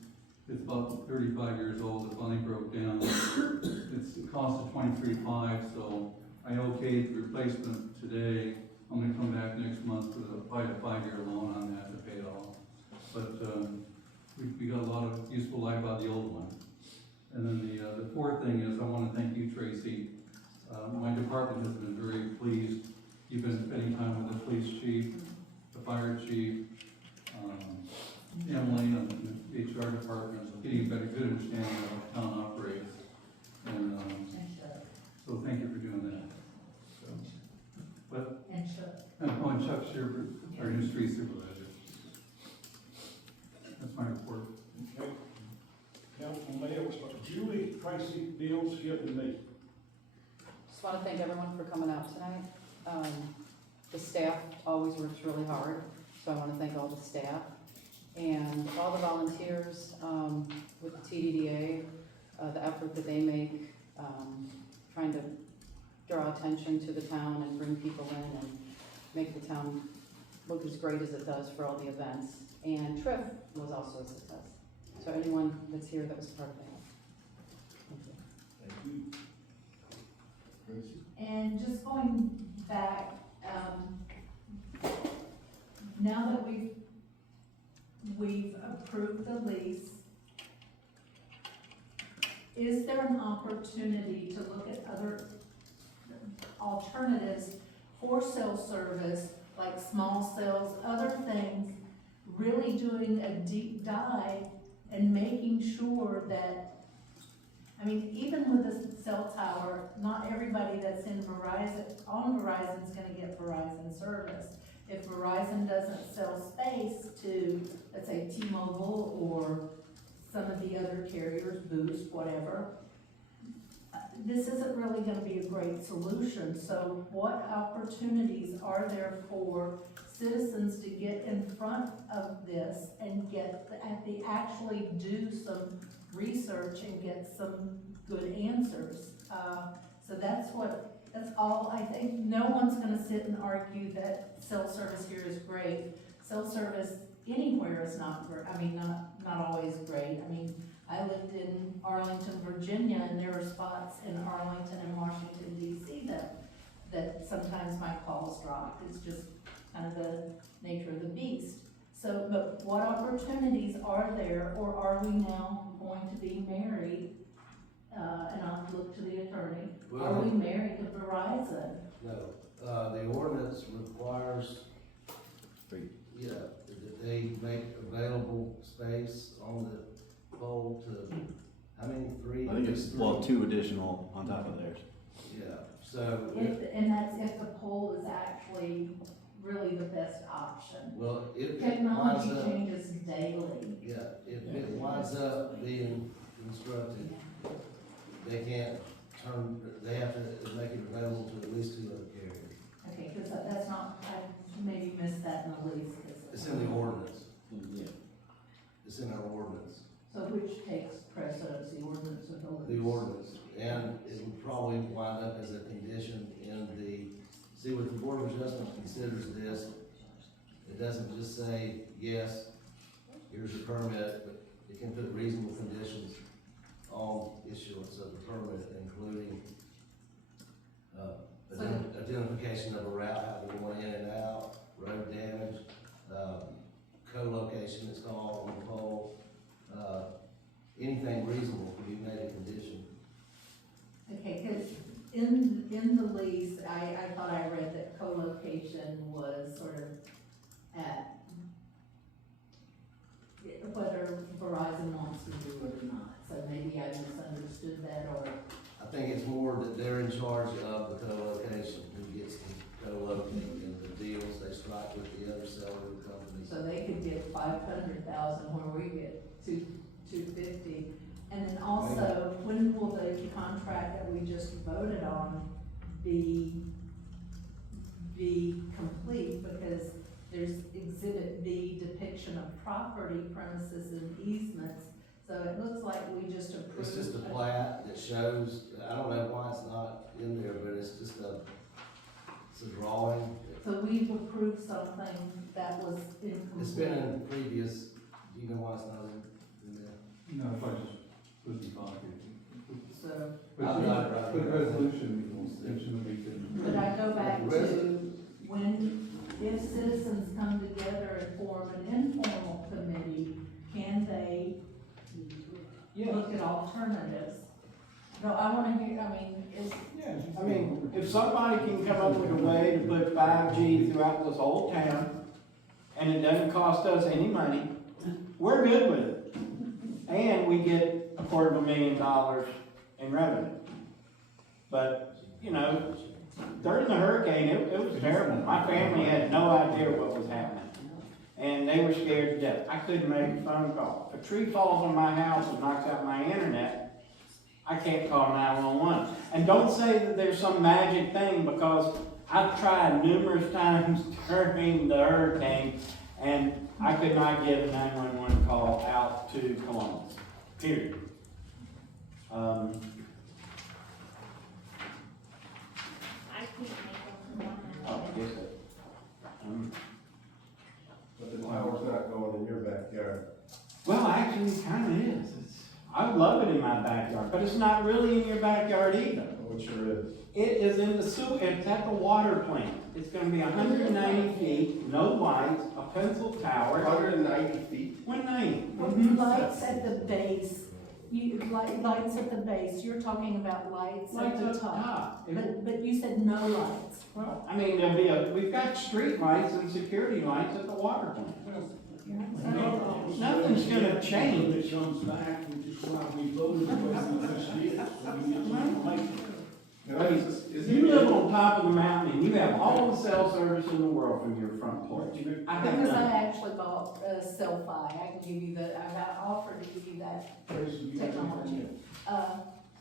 It's about 35 years old, it finally broke down. It cost of $23,500, so I okayed the replacement today. I'm gonna come back next month with a 5-year loan on that to pay it off. But, we got a lot of useful life out of the old one. And then the 4th thing is, I wanna thank you, Tracy. My department has been very pleased. You've been spending time with the police chief, the fire chief, Emily, and the HR department, getting a better, good understanding of how town operates. And, so thank you for doing that. So, but, and Chuck Sherbert, our new street supervisor. That's my report. Okay. Councilman Mayor, we'll start. Julie, Tracy, Bill, Skip, and me. Just want to thank everyone for coming out tonight. The staff always works really hard, so I want to thank all the staff and all the volunteers with the TDDA, the effort that they make, trying to draw attention to the town and bring people in and make the town look as great as it does for all the events. And TRIP was also a success. So anyone that's here that was part of that. Thank you. Tracy? And just going back, now that we've approved the lease, is there an opportunity to look at other alternatives for cell service, like small cells, other things, really doing a deep dive and making sure that, I mean, even with a cell tower, not everybody that's in Verizon, on Verizon's gonna get Verizon service. if Verizon doesn't sell space to, let's say, T-Mobile or some of the other carriers, Boost, whatever, this isn't really gonna be a great solution. So what opportunities are there for citizens to get in front of this and actually do some research and get some good answers? So that's all, I think. No one's gonna sit and argue that cell service here is great. Cell service anywhere is not great, not always great. I lived in Arlington, Virginia, and there were spots in Arlington and Washington DC that sometimes my calls dropped. It's just kind of the nature of the beast. So, but what opportunities are there, or are we now going to be married? And I'll look to the attorney. Are we married to Verizon? No, the ordinance requires, yeah, that they make available space on the pole to, how many, 3? I think it's, well, 2 additional on top of theirs. Yeah, so. And that's if the pole is actually really the best option. Well, if it Technology winds up, changes daily. yeah, if it winds up being constructed, they can't turn, they have to make it available to at least 2 other carriers. Okay, because that's not, I maybe missed that in the lease. It's in the ordinance. Yeah. It's in our ordinance. So which takes precedence, the ordinance or the lease? The ordinance, and it would probably wind up as a condition in the, see, what the Board of Adjustment considers this, it doesn't just say, yes, here's your permit, but it can put reasonable conditions on issuance of the permit, including, identification of a route, how they're going in and out, road damage, co-location, it's called, on the pole, anything reasonable can be made a condition. Okay, because in the lease, I thought I read that co-location was sort of at whether Verizon wants to do it or not. So maybe I misunderstood that, or. I think it's more that they're in charge of the co-location, who gets to co-locate, and the deals they strike with the other cellular companies. So they could get 500,000 where we get 250. And then also, when will the contract that we just voted on be complete? Because there's Exhibit B, depiction of property, premises, and easements. So it looks like we just approved. It's just a plat that shows, I don't know why it's not in there, but it's just it's a drawing. So we've approved something that was incomplete. It's been in previous, do you know why it's not in there? No, if I just put the pocket. So, But resolution, extension of but I go back to if citizens come together and form an informal committee, can they look at alternatives? No, I wanna hear, If somebody can come up with a way to put 5G throughout this whole town, and it doesn't cost us any money, we're good with it. And we get $250,000 in revenue. But, during the hurricane, it was terrible. My family had no idea what was happening. And they were scared to death. I couldn't make a phone call. If a tree falls on my house and knocks out my internet, I can't call 911. And don't say that there's some magic thing, because I've tried numerous times during the hurricane, and I could not get a 911 call out to Columbus, period. But the tower's not going in your backyard. Well, actually, it kind of is. I would love it in my backyard, but it's not really in your backyard either. Oh, it sure is. It is in the sewer, it's at the water plant. It's gonna be 190 feet, no lights, a pencil tower. 190 feet? 190. Lights at the base, lights at the base, you're talking about lights at Lights the up top. top. But you said no lights. Well, we've got street lights and security lights at the water plant. Nothing's gonna change. It comes back, which is why we voted the way we just did. So we get some information. Now, is You live on top of the mountain and you have all the cell service in the world from your front porch. I have Because I none. actually bought a Cell-Fi, I can give you I got offered to give you that Tracy, you got technology. anything?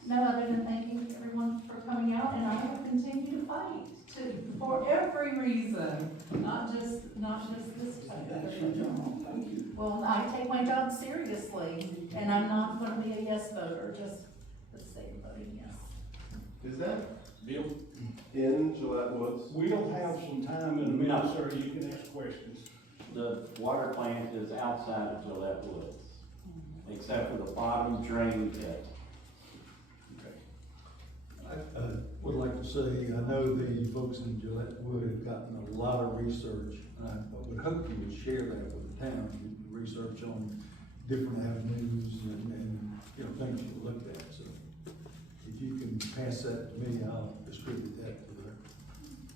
No, other than thanking everyone for coming out, and I will continue to fight for every reason, not just this type of thing. Thank you. Well, I take my job seriously, and I'm not gonna be a yes voter, just for the sake of voting yes. Is that Bill, in Gillette Woods? we'll have some time in a minute, sir, you can ask questions. The water plant is outside of Gillette Woods, except for the bottom drain pit. I would like to say, I know the folks in Gillette Wood have gotten a lot of research, and I would hope you would share that with the town, research on different avenues and, you know, things to look at, so. If you can pass that to me, I'll distribute that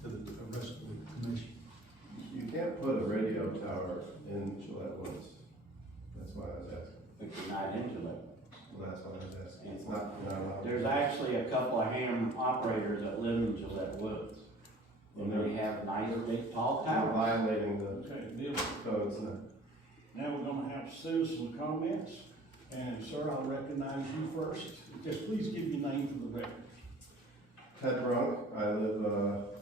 to the rest of the commission. You can't put a radio tower in Gillette Woods. That's why I was asking. But you're not in Gillette. Well, that's why I was asking. It's not, you're not allowed. There's actually a couple of ham operators that live in Gillette Woods. And they have nice big tall You're towers. violating the Okay, Bill, codes now. now we're gonna have citizen comments, and sir, I'll recognize you first. Just please give your name for the record. Ted Brunk, I live,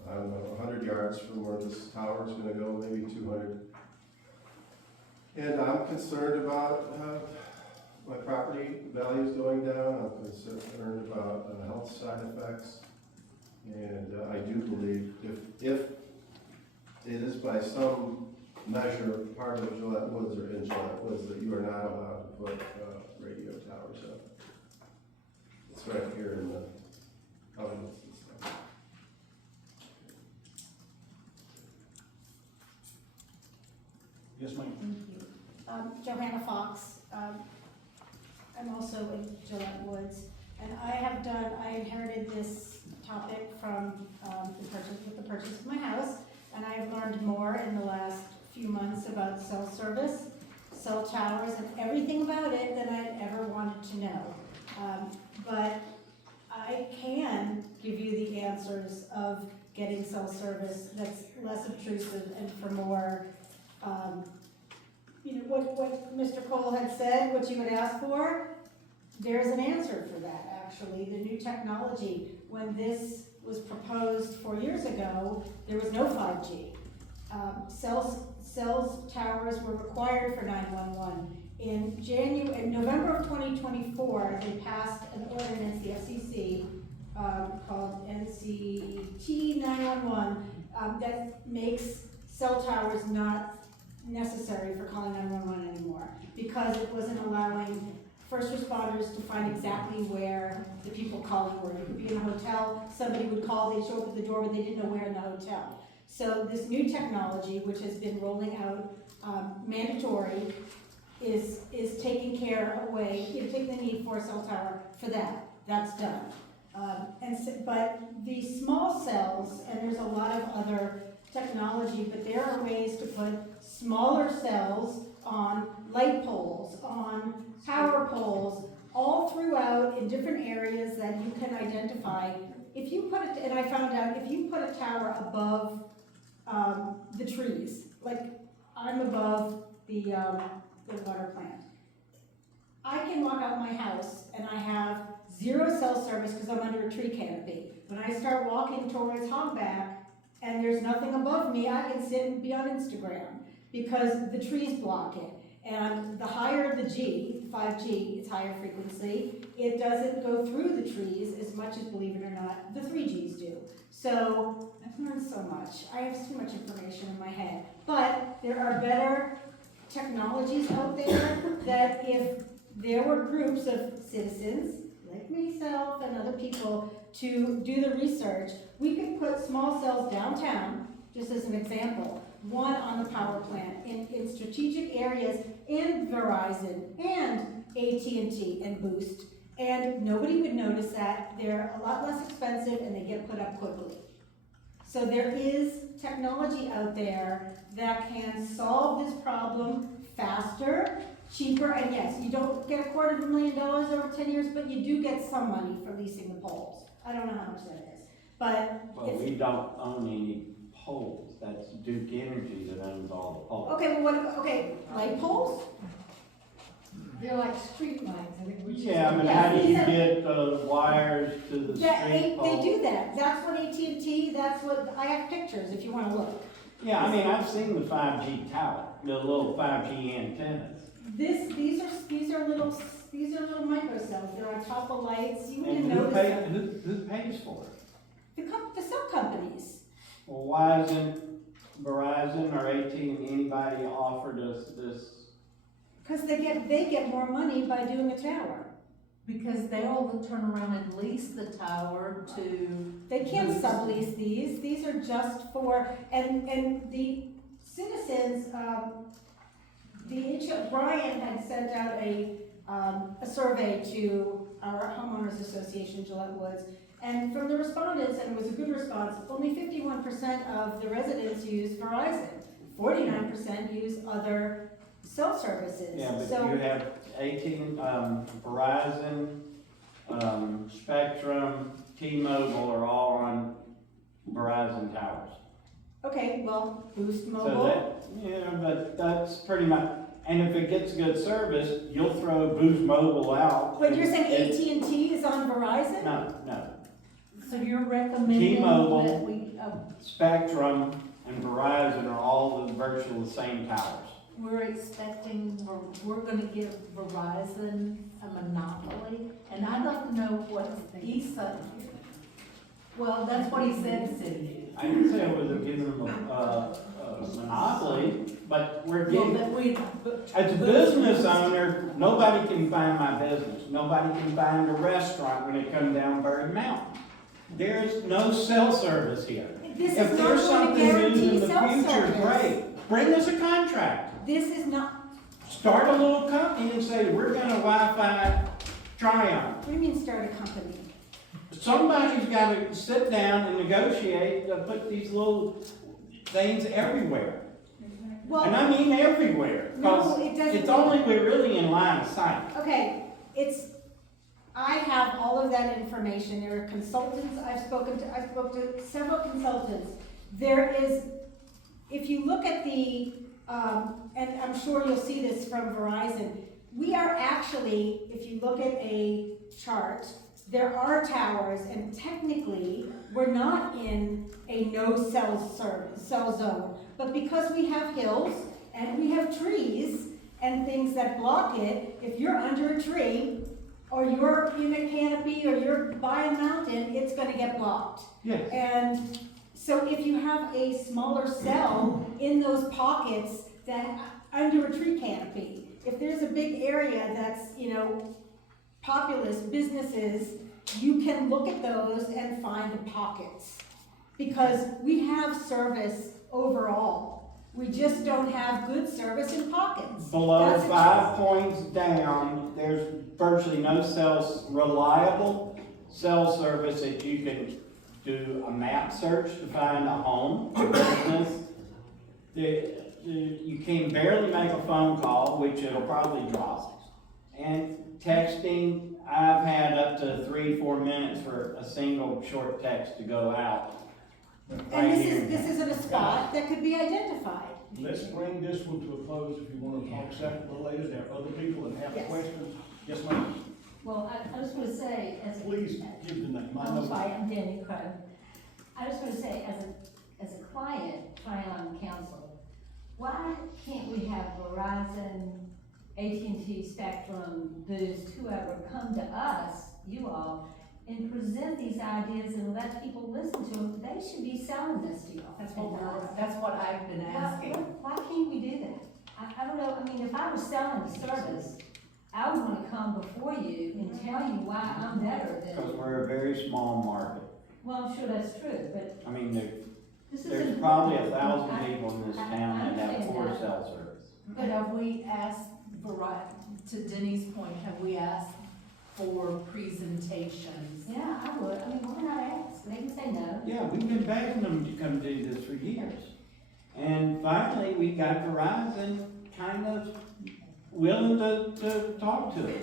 I don't know, 100 yards from where this tower is gonna go, maybe 200. And I'm concerned about, my property values going down, I'm concerned about, health side effects. And I do believe if it is by some measure part of Gillette Woods or in Gillette Woods, that you are not allowed to put, radio towers up. It's right here in the covenants and stuff. Yes, ma'am. Thank you. Johanna Fox, I'm also in Gillette Woods, and I inherited this topic from the purchase of my house, and I have learned more in the last few months about cell service, cell towers, and everything about it that I'd ever wanted to know. But I can give you the answers of getting cell service that's less obtrusive and for more, you know, what Mr. Cole had said, what you had asked for, there's an answer for that, actually. The new technology, when this was proposed 4 years ago, there was no 5G. Cells towers were required for 911. In November of 2024, they passed an ordinance, the FCC, called NCT 911, that makes cell towers not necessary for calling 911 anymore, because it wasn't allowing first responders to find exactly where the people calling were. You could be in a hotel, somebody would call, they'd show up at the door, but they didn't know where in the hotel. So this new technology, which has been rolling out mandatory, is taking care away, taking the need for a cell tower for that. That's done. But the small cells, and there's a lot of other technology, but there are ways to put smaller cells on light poles, on power poles, all throughout in different areas that you can identify. If you put it, and I found out, if you put a tower above the trees, like I'm above the water plant, I can walk out my house and I have zero cell service because I'm under a tree canopy. When I start walking towards Hogback and there's nothing above me, I can sit and be on Instagram because the trees block it. And the higher the G, 5G, it's higher frequency, it doesn't go through the trees as much as, believe it or not, the 3Gs do. So I've learned so much. I have too much information in my head. But there are better technologies out there that if there were groups of citizens, like myself and other people, to do the research, we could put small cells downtown, just as an example, one on the power plant, in strategic areas, and Verizon, and AT&T, and Boost, and nobody would notice that. They're a lot less expensive, and they get put up quickly. So there is technology out there that can solve this problem faster, cheaper, and yes, you don't get $250,000 over 10 years, but you do get some money for leasing the poles. I don't know how much that is. but Well, it's, we don't own any poles, that's Duke Energy that owns all the poles. okay, well, okay, light poles? They're like street lights, I think. Yeah, but how do you get the wires to the street pole? They do that, that's what AT&T, that's what, I have pictures if you wanna look. Yeah, I mean, I've seen the 5G tower, the little 5G antennas. These are little micro cells, they're on top of lights, you And can who notice pays, that. who pays for it? The cell companies, Well, why isn't Verizon or AT&T, anybody offered us this? cause they get more money by doing a tower. Because they'll turn around and lease the tower to. They can't sublease these are just for, and the citizens, Brian had sent out a survey to our homeowners association, Gillette Woods, and from the respondents, and it was a good response, only 51% of the residents use Verizon, 49% use other cell services. Yeah, but So- you have Verizon, Spectrum, T-Mobile are all on Verizon towers. Okay, well, Boost So Mobile, that, yeah, but that's pretty much, and if it gets good service, you'll throw Boost Mobile out. but you're saying and- AT&T is on Verizon? No, So you're recommending T-Mobile. that we, Spectrum and Verizon are all virtually the same towers. we're expecting, or we're gonna give Verizon a monopoly? And I'd like to know what he said. Well, that's what he said, Cindy. I didn't say I was giving them a monopoly, but we're Well, getting, that we. as a business owner, nobody can find my business. Nobody can find a restaurant when they come down Bird Mountain. There's no cell service here. This If is there's not going something to new guarantee in the cell future, service. great. Bring us a contract. This is not, Start a little company and say, we're gonna Wi-Fi Triumph. what do you mean start a company? Somebody's gotta sit down and negotiate to put these little things everywhere. And Well, I mean everywhere, no, because it doesn't. it's only we're really in line of sight. Okay, I have all of that information. There are consultants I spoke to several consultants. There is, if you look at the, and I'm sure you'll see this from Verizon, we are actually, if you look at a chart, there are towers, and technically, we're not in a no cell zone. But because we have hills, and we have trees, and things that block it, if you're under a tree, or you're in a canopy, or you're by a mountain, it's gonna get blocked. Yes. And so if you have a smaller cell in those pockets that, under a tree canopy, if there's a big area that's, populous businesses, you can look at those and find the pockets. Because we have service overall. We just don't have good service in pockets. Below That's a 5 points down, there's virtually no reliable cell service that you can do a map search to find a home, a business. You can barely make a phone call, which it'll probably drop. And texting, I've had up to 3-4 minutes for a single short text to go out. And this isn't a spot that could be identified. Let's bring this one to a close. If you want to talk separately later, there are other people that have Yes. questions. Yes, ma'am. Well, I just want to say, Please give the name. I I'm know- sorry, I'm Danny Crow. I just want to say, as a client trying on council, why can't we have Verizon, AT&T, Spectrum, Boost, whoever, come to us, you all, and present these ideas and let people listen to them? They should be selling this to y'all. That's what I've been asking. Why can't we do that? I don't know, I mean, if I was selling a service, I would want to come before you and tell you why I'm better Because than, we're a very small market. well, I'm sure that's true, but I mean, this is. there's probably 1,000 people in this town that have poor cell service. But have we asked Verizon, to Denny's point, have we asked for presentations? Yeah, I would, I mean, why not ask? They can say no. Yeah, we've been begging them to come do this for years. And finally, we got Verizon kind of willing to talk to us.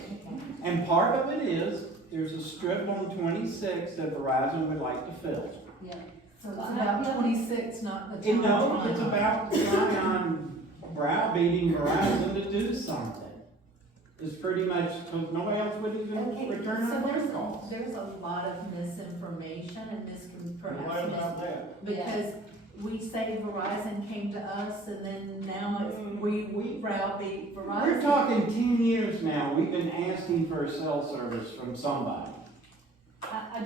And part of it is, there's a strip on 26 that Verizon would like to fill. about 26, not the town. No, it's about Tryon browbeating Verizon to do something. It's pretty much, because nobody else would even Okay, return so our phone calls. there's a lot of misinformation and Right about that. because we say Verizon came to us and then now it's, we browbeat We're Verizon. talking 10 years now, we've been asking for a cell service from somebody.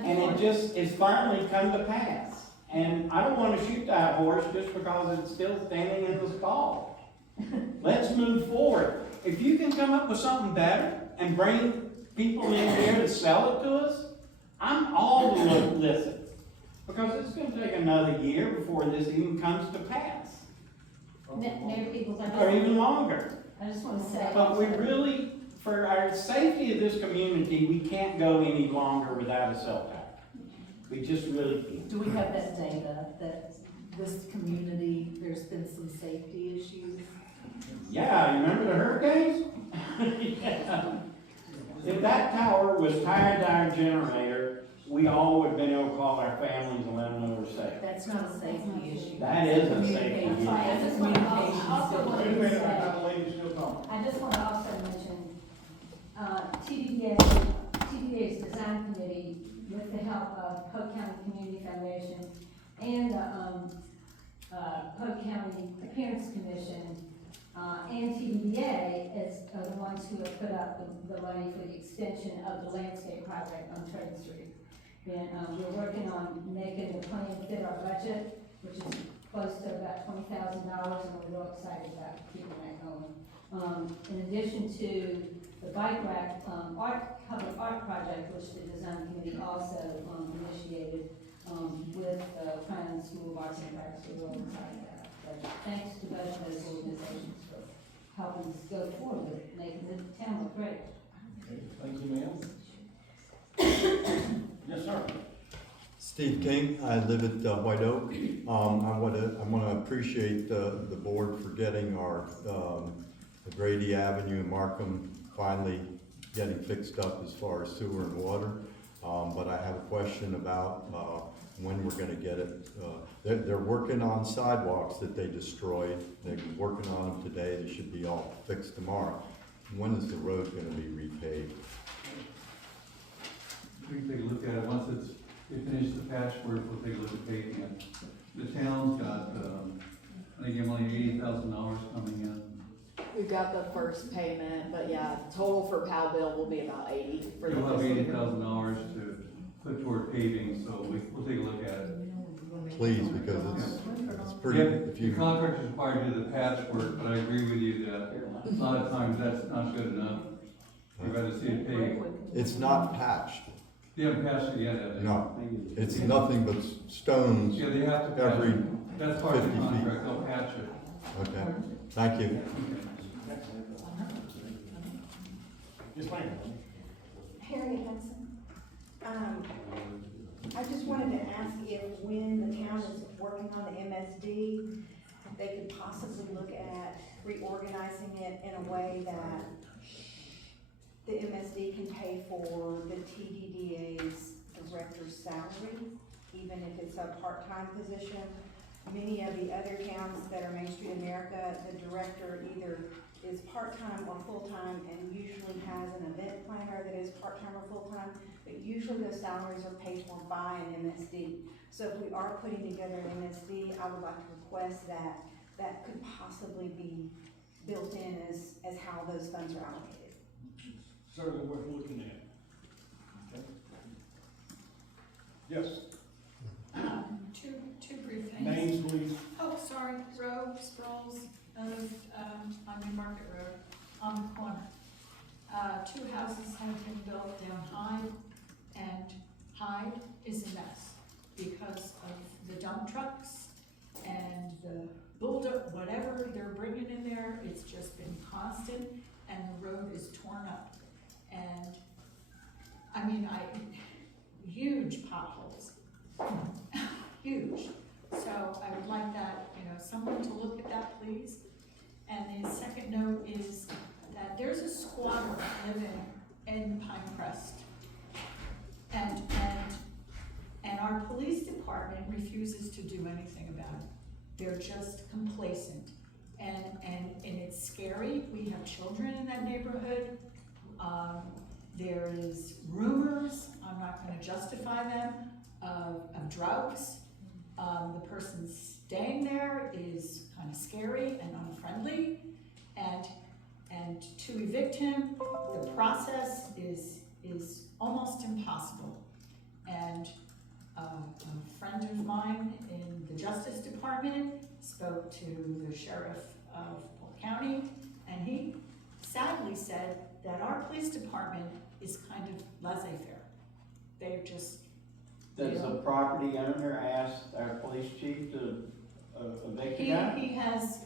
And it just, it's finally come to pass. And I don't wanna shoot that horse just because it's still standing in the stall. Let's move forward. If you can come up with something better and bring people in here to sell it to us, I'm all to listen. Because it's gonna take another year before this even comes to pass, Mayor Peoples, or even longer. I just wanna say. But we really, for our safety of this community, we can't go any longer without a cell tower. We just really can't. Do we have that data that this community, there's been some safety issues? Yeah, you remember the hurricanes? Yeah. If that tower was tied to our generator, we all would have been able to call our families and let them know we're safe. That's not a safety issue. That is a safety Communication. issue. I just want to also Wait want a to minute, I say, got a lady still talking. I just want to also mention, TDDA's design committee, with the help of Polk County Community Foundation and the Polk County Appearance Commission, and TDDA are the ones who have put up the money for the extension of the landscape project on Trade Street. And we're working on making the plan fit our budget, which is close to about $20,000, and we're real excited about keeping that going. In addition to the bike rack public art project, which the design committee also initiated with Crown School of Arts and Crafts, we're real excited about. But thanks to both of those organizations for helping us go forward with making the town look great. Okay, thank you, ma'am. Yes, sir. Steve King, I live at White Oak. I wanna appreciate the board for getting our Grady Avenue and Markham finally getting fixed up as far as sewer and water. But I have a question about when we're gonna get it. They're working on sidewalks that they destroyed. They're working on them today. They should be all fixed tomorrow. When is the road gonna be repaved? We can take a look at it, once they finish the patchwork, we'll take a look at paving it. The town's got, I think only $80,000 coming in. We've got the first payment, but yeah, total for PAL bill will be about 80 for the We'll have fiscal year. $80,000 to put toward paving, so we'll take a look at it. Please, because it's pretty, Yeah, if the you, contractor's required to do the patchwork, but I agree with you that a lot of times that's not good enough. We'd rather see it paved. it's not patched. They haven't patched it yet, have they? No, it's nothing but stones. Yeah, they have to patch Every it. That's part of the 50 feet. contract, they'll patch it. Okay, thank you. Yes, ma'am. Harriet Hudson. I just wanted to ask if when the town is working on the MSD, they could possibly look at reorganizing it in a way that the MSD can pay for the TDDA's director's salary, even if it's a part-time position. Many of the other towns that are Main Street America, the director either is part-time or full-time and usually has an event planner that is part-time or full-time, but usually those salaries are paid for by an MSD. So if we are putting together an MSD, I would like to request that that could possibly be built in as how those funds are allocated. Certainly worth looking at. Okay. Yes, Two brief things. names, please. Oh, sorry, Roe Sproles of, on New Market Road, on the corner. Two houses have been built down Hyde, and Hyde is a mess because of the dump trucks and the bulldozer, whatever they're bringing in there, it's just been constant, and the road is torn up. And, I mean, huge potholes, huge. So I would like that, someone to look at that, please. And the second note is that there's a squatter living in Pinecrest. And our police department refuses to do anything about it. They're just complacent. And it's scary. We have children in that neighborhood. There is rumors, I'm not gonna justify them, of drugs. The person staying there is kind of scary and unfriendly. And to evict him, the process is almost impossible. And a friend of mine in the Justice Department spoke to the sheriff of Polk County, and he sadly said that our police department is kind of laissez-faire. They're just. Does the property owner ask our police chief to evict the guy? He has,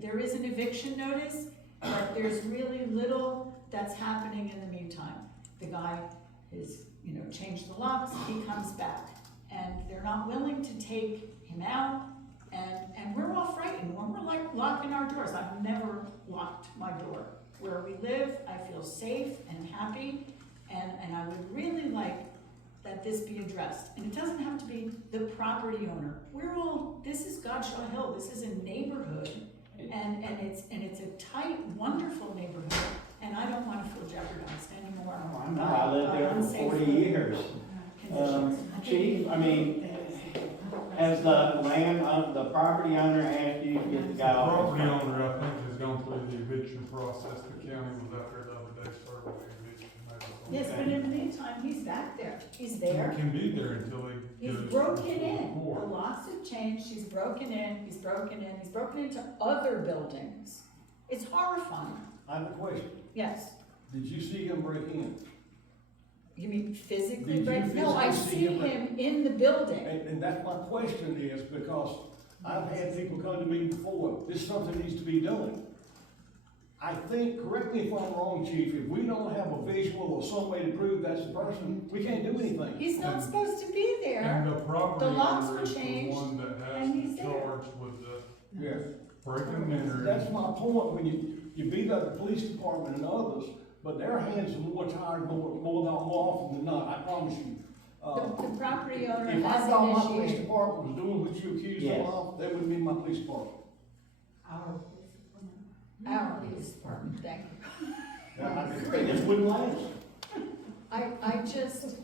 there is an eviction notice, but there's really little that's happening in the meantime. The guy is, changed the locks, he comes back, and they're not willing to take him out, and we're all frightened when we're like locking our doors. I've never locked my door. Where we live, I feel safe and happy, and I would really like that this be addressed. And it doesn't have to be the property owner. This is Godshaw Hill, this is a neighborhood, and it's a tight, wonderful neighborhood, and I don't wanna feel jeopardized anymore. I know, I lived there for 40 years. Chief, has the property owner asked you to get the guy The off? property owner, I think, has gone through the eviction process. The county was out there the other day serving the eviction. Yes, but in the meantime, he's back there, he's there. He can be there until he He's goes broken to in, the court. locks have changed, he's broken into other buildings. It's horrifying, I have a question. yes. Did you see him break in? You mean physically Did you break? No, I physically see see him him in the building. And that's my question is, because I've had people come to me before, this something needs to be done. I think, correct me if I'm wrong, Chief, if we don't have a visual or some way to prove that's the person, we can't do anything. He's not supposed to be And there. the property The locks owner were is the changed, one that and has he's the there. charge with the Yes. breaking and entering. That's my point, when you beat up the police department and others, but their hands are more tired more often than not, I promise you. The property owner If I has thought my police initiated. department was doing what you accused them Yes. of, that would be my police department. Our police department, thank you. This wouldn't last. I just,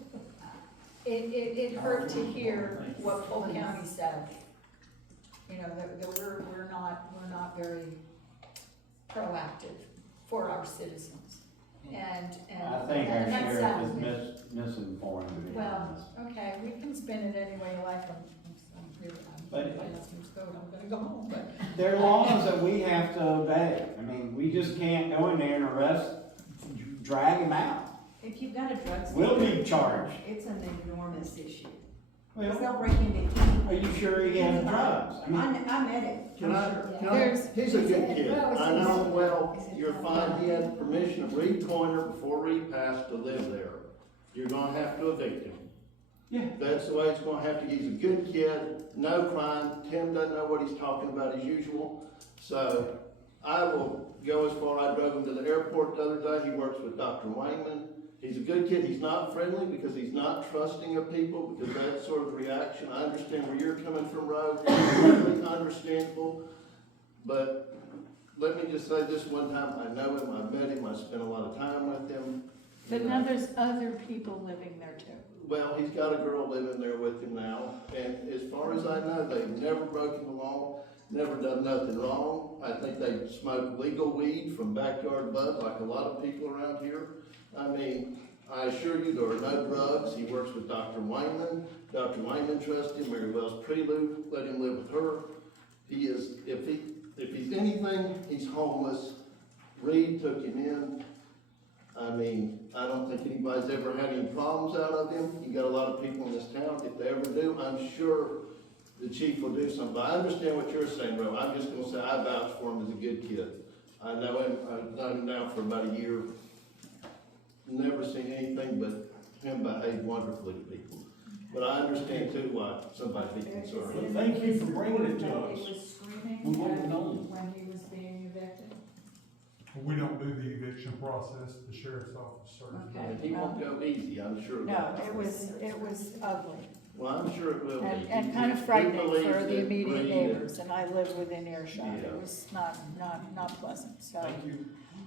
it hurt to hear what Polk County said. That we're not very proactive for our citizens. And I think our and that's sheriff sad. is misinformed, to be Well, honest. okay, we can spin it any way you like. I'm But- I'm gonna go home, but. There are laws that we have to obey. We just can't go in there and drag him out. If you've got a drug. We'll be charged. It's an enormous issue. Well, They'll break into any. are you sure he has drugs? I met it. Can I'm sure. he's a good kid. Well, it's- I know him well. You're fine. He had permission of Reed Coiner before Reed passed to live there. You're gonna have to evict him. Yeah. That's the way it's gonna have to. He's a good kid, no crime. Tim doesn't know what he's talking about as usual. So I will go as far. I drove him to the airport the other day. He works with Dr. Wayman. He's a good kid. He's not friendly because he's not trusting of people, because that's sort of the reaction. I understand where you're coming from, Roe. Completely understandable. But let me just say this one time, I know him, I've met him, I spent a lot of time with him. But now there's other people living there too. Well, he's got a girl living there with him now, and as far as I know, they've never broken the law, never done nothing wrong. I think they smoke legal weed from backyard bud like a lot of people around here. I assure you, there are no drugs. He works with Dr. Wayman. Dr. Wayman trusts him. Mary Wells Prelude let him live with her. He is, if he's anything, he's homeless. Reed took him in. I don't think anybody's ever had any problems out of him. You got a lot of people in this town. If they ever do, I'm sure the chief will do something. But I understand what you're saying, bro. I'm just gonna say I vouch for him as a good kid. I know him, I've known him now for about a year. Never seen anything but him behave wonderfully to people. But I understand too why somebody'd be concerned. But thank you for bringing it to He us. was screaming We wouldn't have known. when he was being evicted. We don't do the eviction process, the sheriff's office certifies. Okay. He won't go easy, I'm sure. No, it was ugly. Well, I'm sure it will be. And kind of Who frightening believes for the that immediate Reed- neighbors, and I live within earshot. Yeah. It was not pleasant, so. Thank you.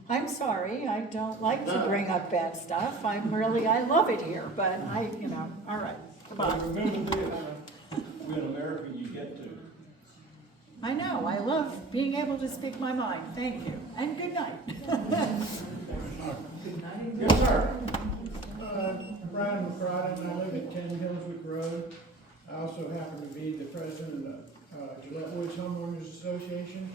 I'm sorry, I don't like to No. bring up bad stuff. I love it here, but all right, But goodbye. remember this, we're in America, you get to. I know, I love being able to speak my mind. Thank you, and good night. Yes, sir. Brian McBride, and I live at 10 Hillswick Road. I also happen to be the president of Gillette Woods Homeowners Association.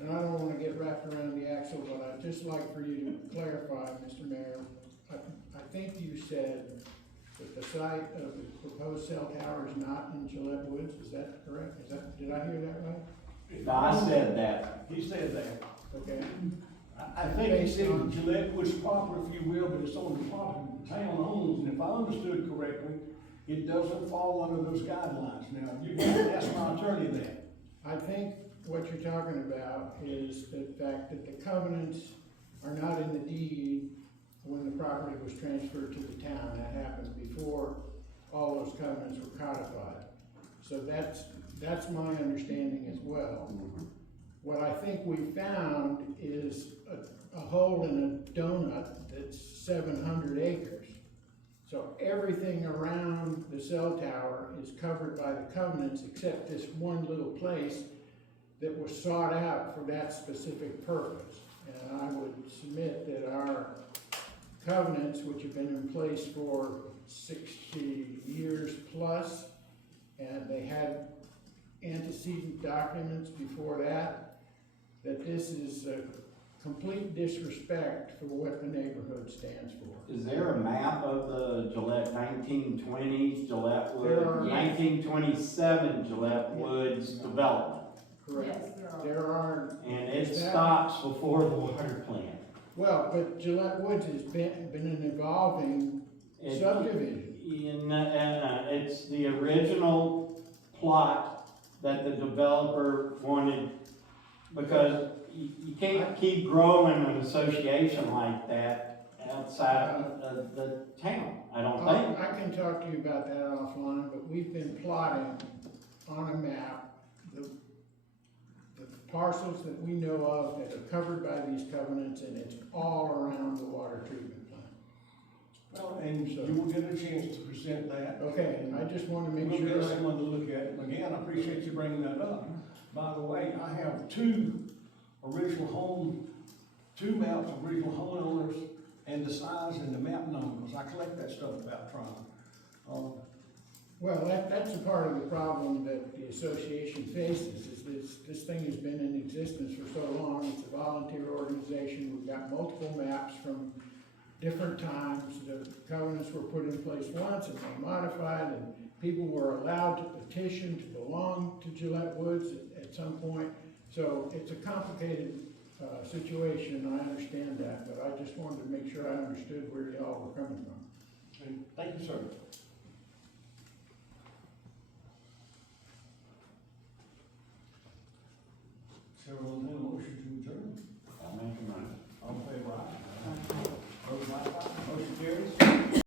And I don't want to get wrapped around the axle, but I'd just like for you to clarify, Mr. Mayor. I think you said that the site of the proposed cell tower is not in Gillette Woods. Is that correct? Did I hear that right? I said that. He said that. Okay. I think he said Gillette was proper, if you will, but it's on the property the town owns, and if I understood correctly, it doesn't fall under those guidelines. Now, you can ask my attorney that. I think what you're talking about is the fact that the covenants are not in the deed when the property was transferred to the town. That happened before all those covenants were codified. So that's my understanding as well. What I think we found is a hole in a donut that's 700 acres. So everything around the cell tower is covered by the covenants except this one little place that was sought out for that specific purpose. And I would submit that our covenants, which have been in place for 60 years plus, and they had antecedent documents before that, that this is a complete disrespect for what the neighborhood stands for. Is there a map of the Gillette 1920s Gillette There are. Woods, 1927 Gillette Woods development? Correct. There are. And it Is that- stops before the water plant. Well, but Gillette Woods has been an evolving It- subdivision. It's the original plot that the developer wanted, because you can't keep growing an association like that outside of the town, I don't think. I can talk to you about that offline, but we've been plotting on a map the parcels that we know of that are covered by these covenants, and it's all around the water treatment plant. Well, and you will get a chance to present that. Okay, I just want to make We'll sure. get someone to look at it. And again, I appreciate you bringing that up. By the way, I have two maps of original homeowners and the size and the map numbers. I collect that stuff about Tron. Well, that's a part of the problem that the association faces, is this thing has been in existence for so long. It's a volunteer organization. We've got multiple maps from different times. The covenants were put in place once and they modified, and people were allowed to petition to belong to Gillette Woods at some point. So it's a complicated situation, I understand that, but I just wanted to make sure I understood where y'all were coming from. Thank you, sir.